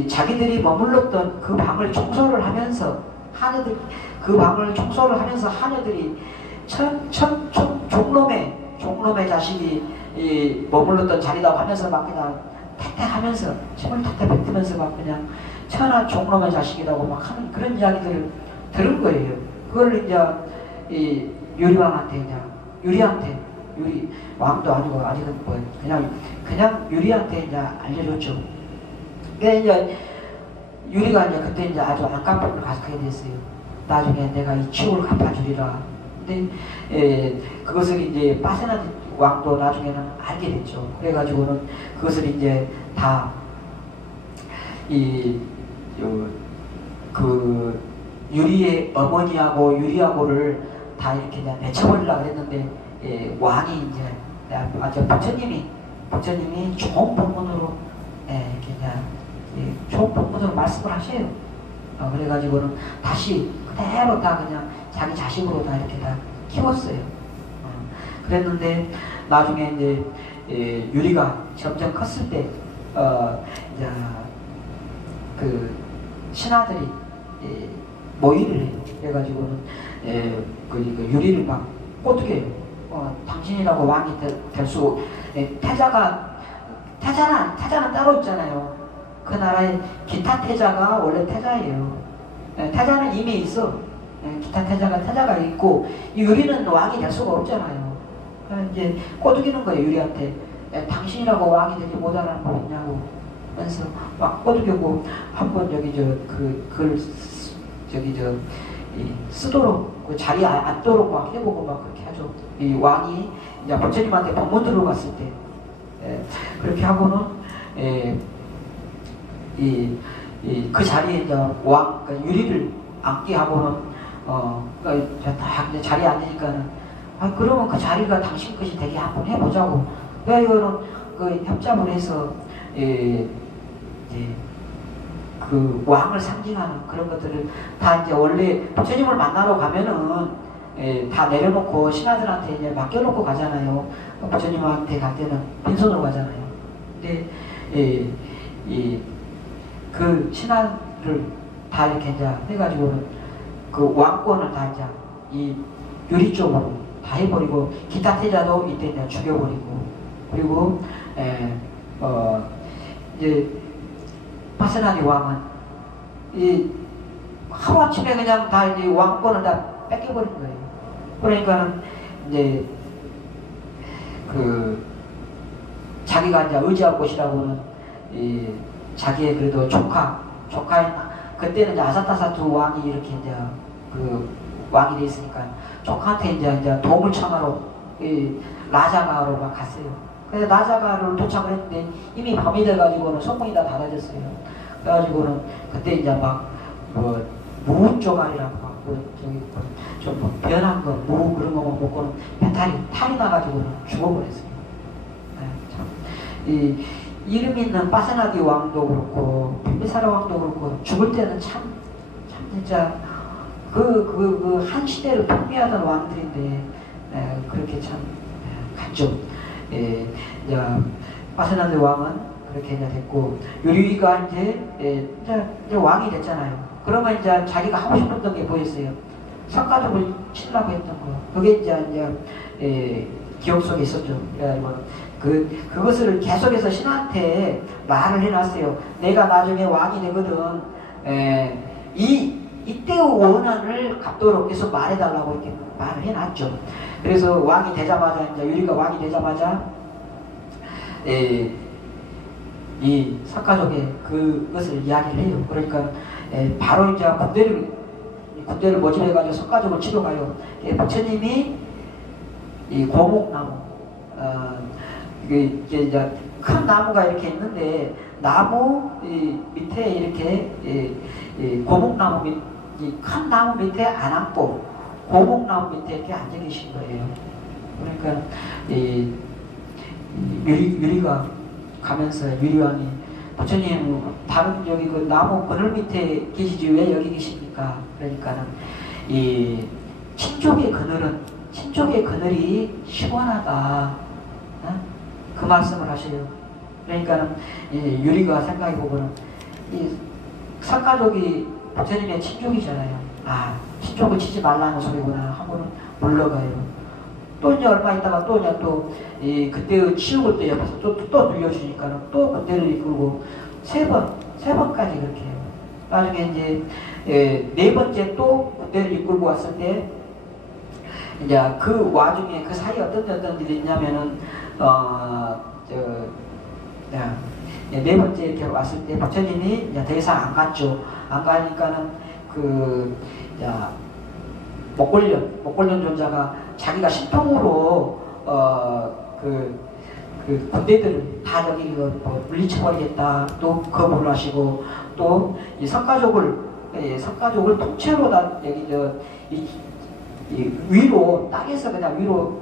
자기들이 머물렀던 그 방을 청소를 하면서 하녀들, 그 방을 청소를 하면서 하녀들이 종놈의 자식이 머물렀던 자리라고 하면서 막 그냥 태태하면서 침을 태태 뱉으면서 막 그냥 천하 종놈의 자식이라고 막 하는 그런 이야기들을 들은 거예요. 그걸 이제 유리왕한테 유리한테, 유리 왕도 아니고 아직은 뭐 그냥 유리한테 이제 알려줬죠. 근데 이제 유리가 이제 그때 이제 아주 안깜빡을 가득하게 됐어요. 나중에 내가 이 치욕을 갚아주리라. 근데 그것을 이제 빠세나 왕도 나중에는 알게 됐죠. 그래가지고는 그것을 이제 다 그 유리의 어머니하고 유리하고를 다 이렇게 그냥 내쳐버리려고 했는데, 왕이 이제 아주 부처님이 좋은 법문으로 이렇게 그냥 좋은 법문으로 말씀을 하셔요. 그래가지고는 다시 그대로 다 그냥 자기 자식으로 다 이렇게 다 키웠어요. 그랬는데 나중에 이제 유리가 점점 컸을 때 이제 그 신하들이 모의를 해요. 그래가지고는 그 유리를 막 꼬드겨요. 당신이라고 왕이 될 수, 태자는 따로 있잖아요. 그 나라의 기타 태자가 원래 태자예요. 태자는 이미 있어. 기타 태자가 있고, 이 유리는 왕이 될 수가 없잖아요. 이제 꼬드기는 거예요, 유리한테. 당신이라고 왕이 되지 못하는 분 있냐고. 그래서 막 꼬드기고, 한번 쓰도록, 그 자리에 앉도록 막 해보고 막 그렇게 하죠. 이 왕이 이제 부처님한테 법문 들으러 갔을 때, 그렇게 하고는, 그 자리에 이제 그러니까 유리를 앉게 하고는, 그러니까 다 자리에 앉으니까는, 그러면 그 자리가 당신 것이 되게 한번 해보자고. 왜 이거는 그 협잡을 해서, 그 왕을 상징하는 그런 것들을 다 이제 원래 부처님을 만나러 가면은 다 내려놓고 신하들한테 이제 맡겨놓고 가잖아요. 부처님한테 갈 때는 빈손으로 가잖아요. 근데 그 신하를 다 이렇게 이제 해가지고는 그 왕권을 다 이제 이 유리 쪽으로 다 해버리고, 기타 태자도 이때 이제 죽여버리고, 그리고 이제 파스나니 왕은 하루아침에 그냥 다 이제 왕권을 다 뺏겨버린 거예요. 그러니까는 이제 그 자기가 이제 의지할 곳이라고는 자기의 그래도 조카인, 그때는 이제 아사타사투 왕이 이렇게 이제 그 왕이 돼 있으니까 조카한테 이제 도움을 청하러 라자가로 막 갔어요. 그래서 라자가를 도착을 했는데 이미 밤이 돼가지고는 소문이 다 닫아졌어요. 그래가지고는 그때 이제 막 무조각이라고 막 좀 변한 거, 무 그런 거만 먹고는 탈이 나가지고는 죽어버렸어요. 참 이름 있는 파세나디 왕도 그렇고 빈비사라 왕도 그렇고 죽을 때는 참 진짜 그 한 시대를 풍미하던 왕들인데 그렇게 참 갔죠. 파세나디 왕은 그렇게 이제 됐고, 유리가 이제 왕이 됐잖아요. 그러면 이제 자기가 하고 싶었던 게 보였어요. 석가족을 치려고 했던 거. 그게 이제 기억 속에 있었죠. 그것을 계속해서 신한테 말을 해놨어요. 내가 나중에 왕이 되거든. 이때의 원한을 갚도록 계속 말해달라고 이렇게 말을 해놨죠. 그래서 왕이 되자마자, 이제 유리가 왕이 되자마자, 이 석가족의 그것을 이야기를 해요. 그러니까 바로 이제 군대를 모집해가지고 석가족을 치러 가요. 부처님이 이 고목나무, 이게 이제 큰 나무가 이렇게 있는데 나무 밑에 이렇게 고목나무 큰 나무 밑에 안 앉고 고목나무 밑에 이렇게 앉아 계신 거예요. 그러니까 유리가 가면서 유리왕이 부처님 다른 여기 그 나무 그늘 밑에 계시지 왜 여기 계십니까? 그러니까는 이 친족의 그늘이 시원하다. 그 말씀을 하셔요. 그러니까는 유리가 생각해 보면은 이 석가족이 부처님의 친족이잖아요. 아, 친족을 치지 말라는 소리구나 하고는 물러가요. 또 이제 얼마 있다가 또 이제 또 그때의 치욕을 또 옆에서 또 눌려주니까는 또 그때를 이끌고 세 번까지 그렇게 해요. 나중에 이제 네 번째 또 그때를 이끌고 왔을 때 이제 그 와중에 그 사이에 어떤 일이 있냐면은 네 번째 이렇게 왔을 때 부처님이 더 이상 안 갔죠. 안 가니까는 목골련 존자가 자기가 신통으로 그 군대들을 다 여기 물리쳐버리겠다 또 거부를 하시고 또 이 석가족을 통째로 다 여기 이 위로 땅에서 그냥 위로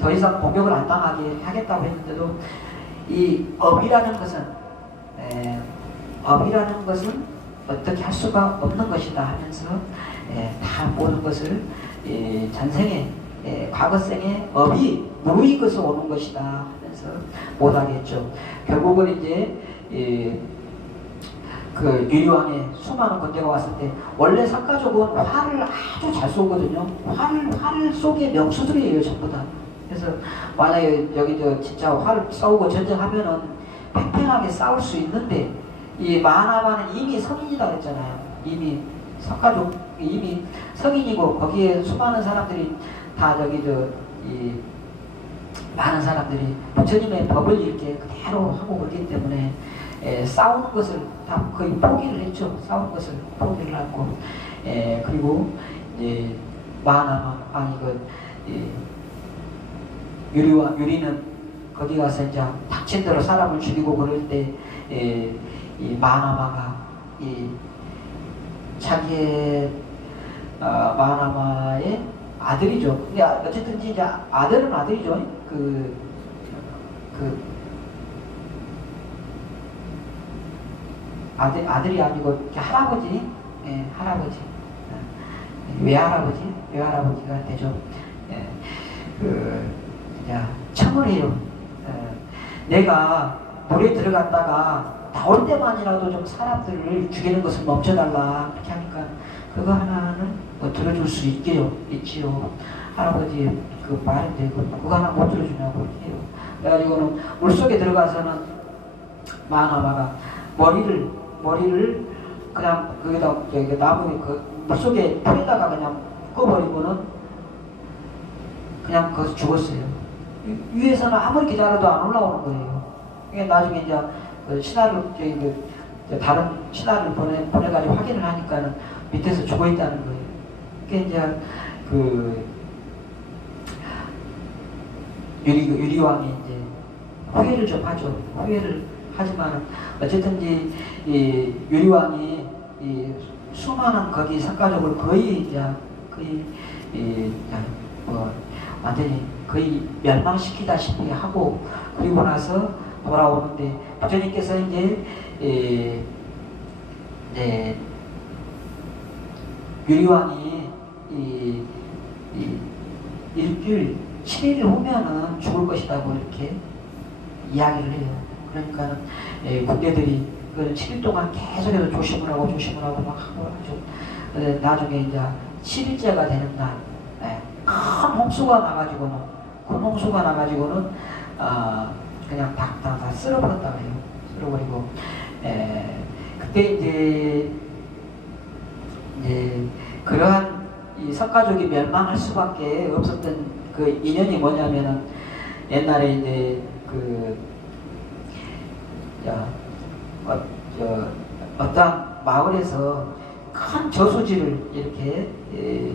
더 이상 공격을 안 당하게 하겠다고 했는데도 이 업이라는 것은 어떻게 할 수가 없는 것이다 하면서 다 모든 것을 전생에 과거생에 업이 무의 것으로 오는 것이다 하면서 못하겠죠. 결국은 이제 그 유리왕의 수많은 군대가 왔을 때 원래 석가족은 활을 아주 잘 쏘거든요. 활 속에 명수들이에요 전부 다. 그래서 만약에 여기 진짜 활을 싸우고 전쟁하면은 팽팽하게 싸울 수 있는데 이 마하나마는 이미 성인이다 그랬잖아요. 이미 석가족 이미 성인이고 거기에 수많은 사람들이 다 많은 사람들이 부처님의 법을 이렇게 그대로 하고 그렇기 때문에 싸우는 것을 다 거의 포기를 했죠. 싸우는 것을 포기를 하고 그리고 이제 마하나마 유리는 거기 가서 이제 닥친 대로 사람을 죽이고 그럴 때 이 마하나마가 자기의 마하나마의 아들이죠. 근데 어쨌든 이제 아들은 아들이죠. 아들이 아니고 할아버지, 할아버지, 외할아버지가 되죠. 청을 해요. 내가 물에 들어갔다가 나올 때만이라도 좀 사람들을 죽이는 것을 멈춰달라 그렇게 하니까 그거 하나는 뭐 들어줄 수 있지요. 할아버지 그 말인데 그거 하나 못 들어주냐고 해요. 그래가지고는 물속에 들어가서는 마하나마가 머리를 그냥 거기다 나무 물속에 풀에다가 그냥 묶어버리고는 그냥 거기서 죽었어요. 위에서는 아무리 기다려도 안 올라오는 거예요. 나중에 이제 신하를 다른 신하를 보내가지고 확인을 하니까는 밑에서 죽어 있다는 거예요. 그게 이제 유리왕이 이제 후회를 좀 하죠. 후회를 하지만 어쨌든 이 유리왕이 수많은 거기 석가족을 거의 완전히 거의 멸망시키다시피 하고 그리고 나서 돌아오는데 부처님께서 이제 유리왕이 일주일 7일 후면은 죽을 것이라고 이렇게 이야기를 해요. 그러니까 군대들이 7일 동안 계속해서 조심을 하고 막 하고 아주 나중에 이제 7일째가 되는 날 큰 홍수가 나가지고는 그냥 다 쓸어버렸다고 해요. 쓸어버리고 그때 이제 그러한 이 석가족이 멸망할 수밖에 없었던 그 인연이 뭐냐면은 옛날에 이제 어떤 마을에서 큰 저수지를 이렇게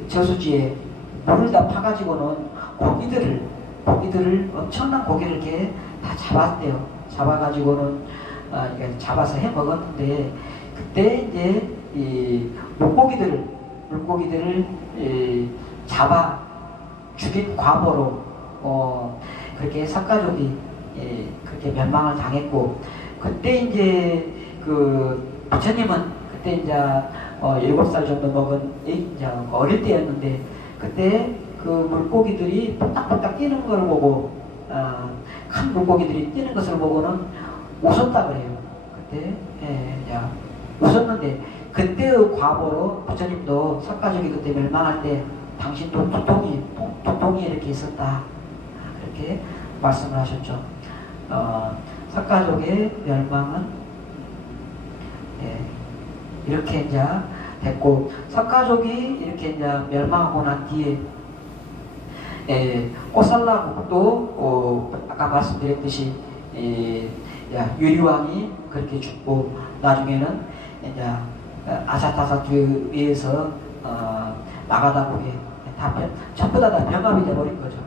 저수지에 물을 다 파가지고는 고기들을 엄청난 고기를 이렇게 다 잡았대요. 잡아가지고는 이게 잡아서 해 먹었는데 그때 이제 이 물고기들을 잡아 죽인 과보로 그렇게 석가족이 그렇게 멸망을 당했고 그때 이제 그 부처님은 그때 이제 7살 정도 먹은 이제 어릴 때였는데 그때 그 물고기들이 폴딱폴딱 뛰는 걸 보고 큰 물고기들이 뛰는 것을 보고는 웃었다 그래요. 그때 이제 웃었는데 그때의 과보로 부처님도 석가족이 그때 멸망할 때 당신도 두통이 이렇게 있었다 그렇게 말씀을 하셨죠. 석가족의 멸망은 이렇게 이제 됐고 석가족이 이렇게 이제 멸망하고 난 뒤에 꼬살라국도 아까 말씀드렸듯이 유리왕이 그렇게 죽고 나중에는 이제 아사타사주에서 마가다국이 전부 다 병합이 돼버린 거죠.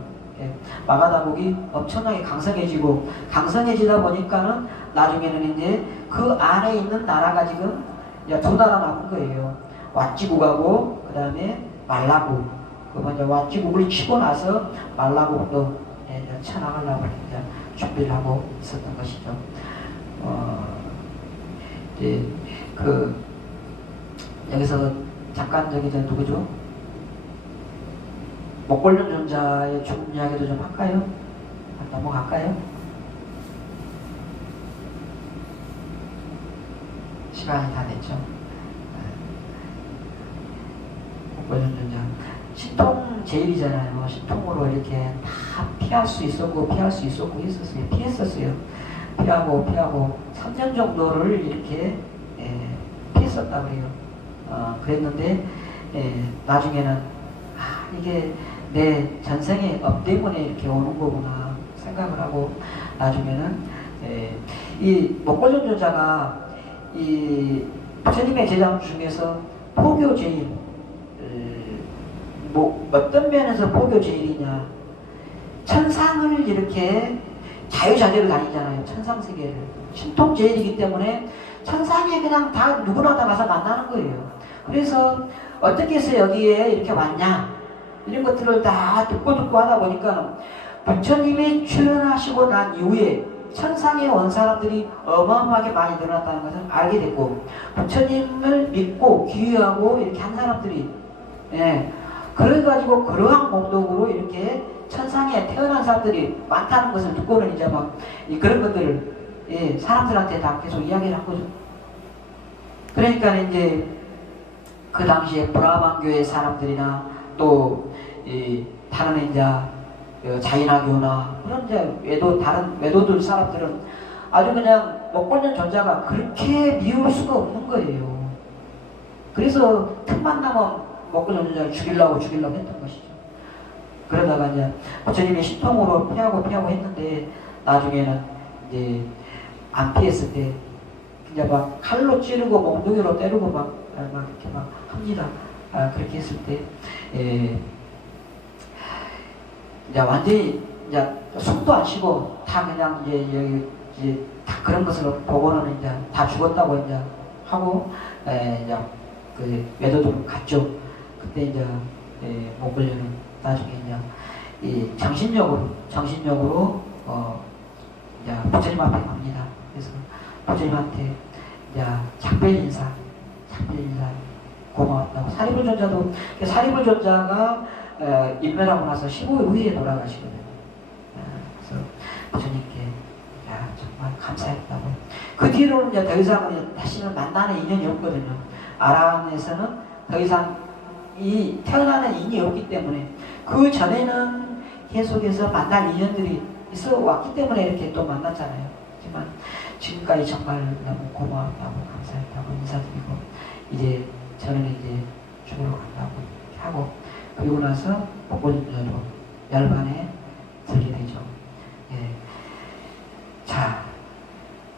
마가다국이 엄청나게 강성해지다 보니까는 나중에는 이제 그 안에 있는 나라가 지금 두 나라 남은 거예요. 왓지국하고 그 다음에 말라국. 그 먼저 왓지국을 치고 나서 말라국도 쳐나가려고 이제 준비를 하고 있었던 것이죠. 이제 여기서 잠깐 누구죠? 목걸련 존자의 죽음 이야기도 좀 할까요? 넘어갈까요? 시간이 다 됐죠. 목걸련 존자 신통 제일이잖아요. 신통으로 이렇게 다 피할 수 있었고 했었어요. 피했었어요. 피하고 3년 정도를 이렇게 피했었다 그래요. 그랬는데 나중에는 이게 내 전생의 업 때문에 이렇게 오는 거구나 생각을 하고 나중에는 이 목걸련 존자가 이 부처님의 제자 중에서 포교 제일 뭐 어떤 면에서 포교 제일이냐 천상을 이렇게 자유자재로 다니잖아요. 천상세계를 신통 제일이기 때문에 천상에 그냥 다 누구나 다 가서 만나는 거예요. 그래서 어떻게 해서 여기에 이렇게 왔냐 이런 것들을 다 듣고 하다 보니까 부처님이 출연하시고 난 이후에 천상에 온 사람들이 어마어마하게 많이 늘어났다는 것을 알게 됐고 부처님을 믿고 귀의하고 이렇게 한 사람들이 그래가지고 그러한 목적으로 이렇게 천상에 태어난 사람들이 많다는 것을 듣고는 이제 막 그런 것들을 사람들한테 다 계속 이야기를 한 거죠. 그러니까 이제 그 당시에 브라만교의 사람들이나 또 다른 이제 자인화교나 그런 이제 다른 외도들 사람들은 아주 그냥 목걸련 존자가 그렇게 미울 수가 없는 거예요. 그래서 틈만 나면 목걸련 존자를 죽이려고 했던 것이죠. 그러다가 이제 부처님이 신통으로 피하고 했는데 나중에는 이제 안 피했을 때 이제 막 칼로 찌르고 몽둥이로 때리고 막 이렇게 막 합니다. 그렇게 했을 때 이제 완전히 이제 숨도 안 쉬고 다 그냥 이제 다 그런 것을 보고는 이제 다 죽었다고 이제 하고 이제 그 외도도로 갔죠. 그때 이제 목걸련은 나중에 이제 이 정신력으로 이제 부처님 앞에 갑니다. 그래서 부처님한테 이제 작별 인사 고마웠다고. 사리불 존자가 일멸하고 나서 15일 후에 돌아가시거든요. 그래서 부처님께 정말 감사했다고. 그 뒤로는 이제 더 이상은 다시는 만나는 인연이 없거든요. 아라한에서는 더 이상 이 태어나는 인이 없기 때문에 그 전에는 계속해서 만날 인연들이 있어 왔기 때문에 이렇게 또 만났잖아요. 하지만 지금까지 정말 너무 고마웠다고 감사했다고 인사드리고 이제 저는 이제 죽으러 간다고 하고 그리고 나서 목걸련으로 열반에 들게 되죠. 자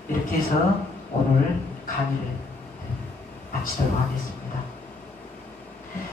이렇게 해서 오늘 강의를 마치도록 하겠습니다.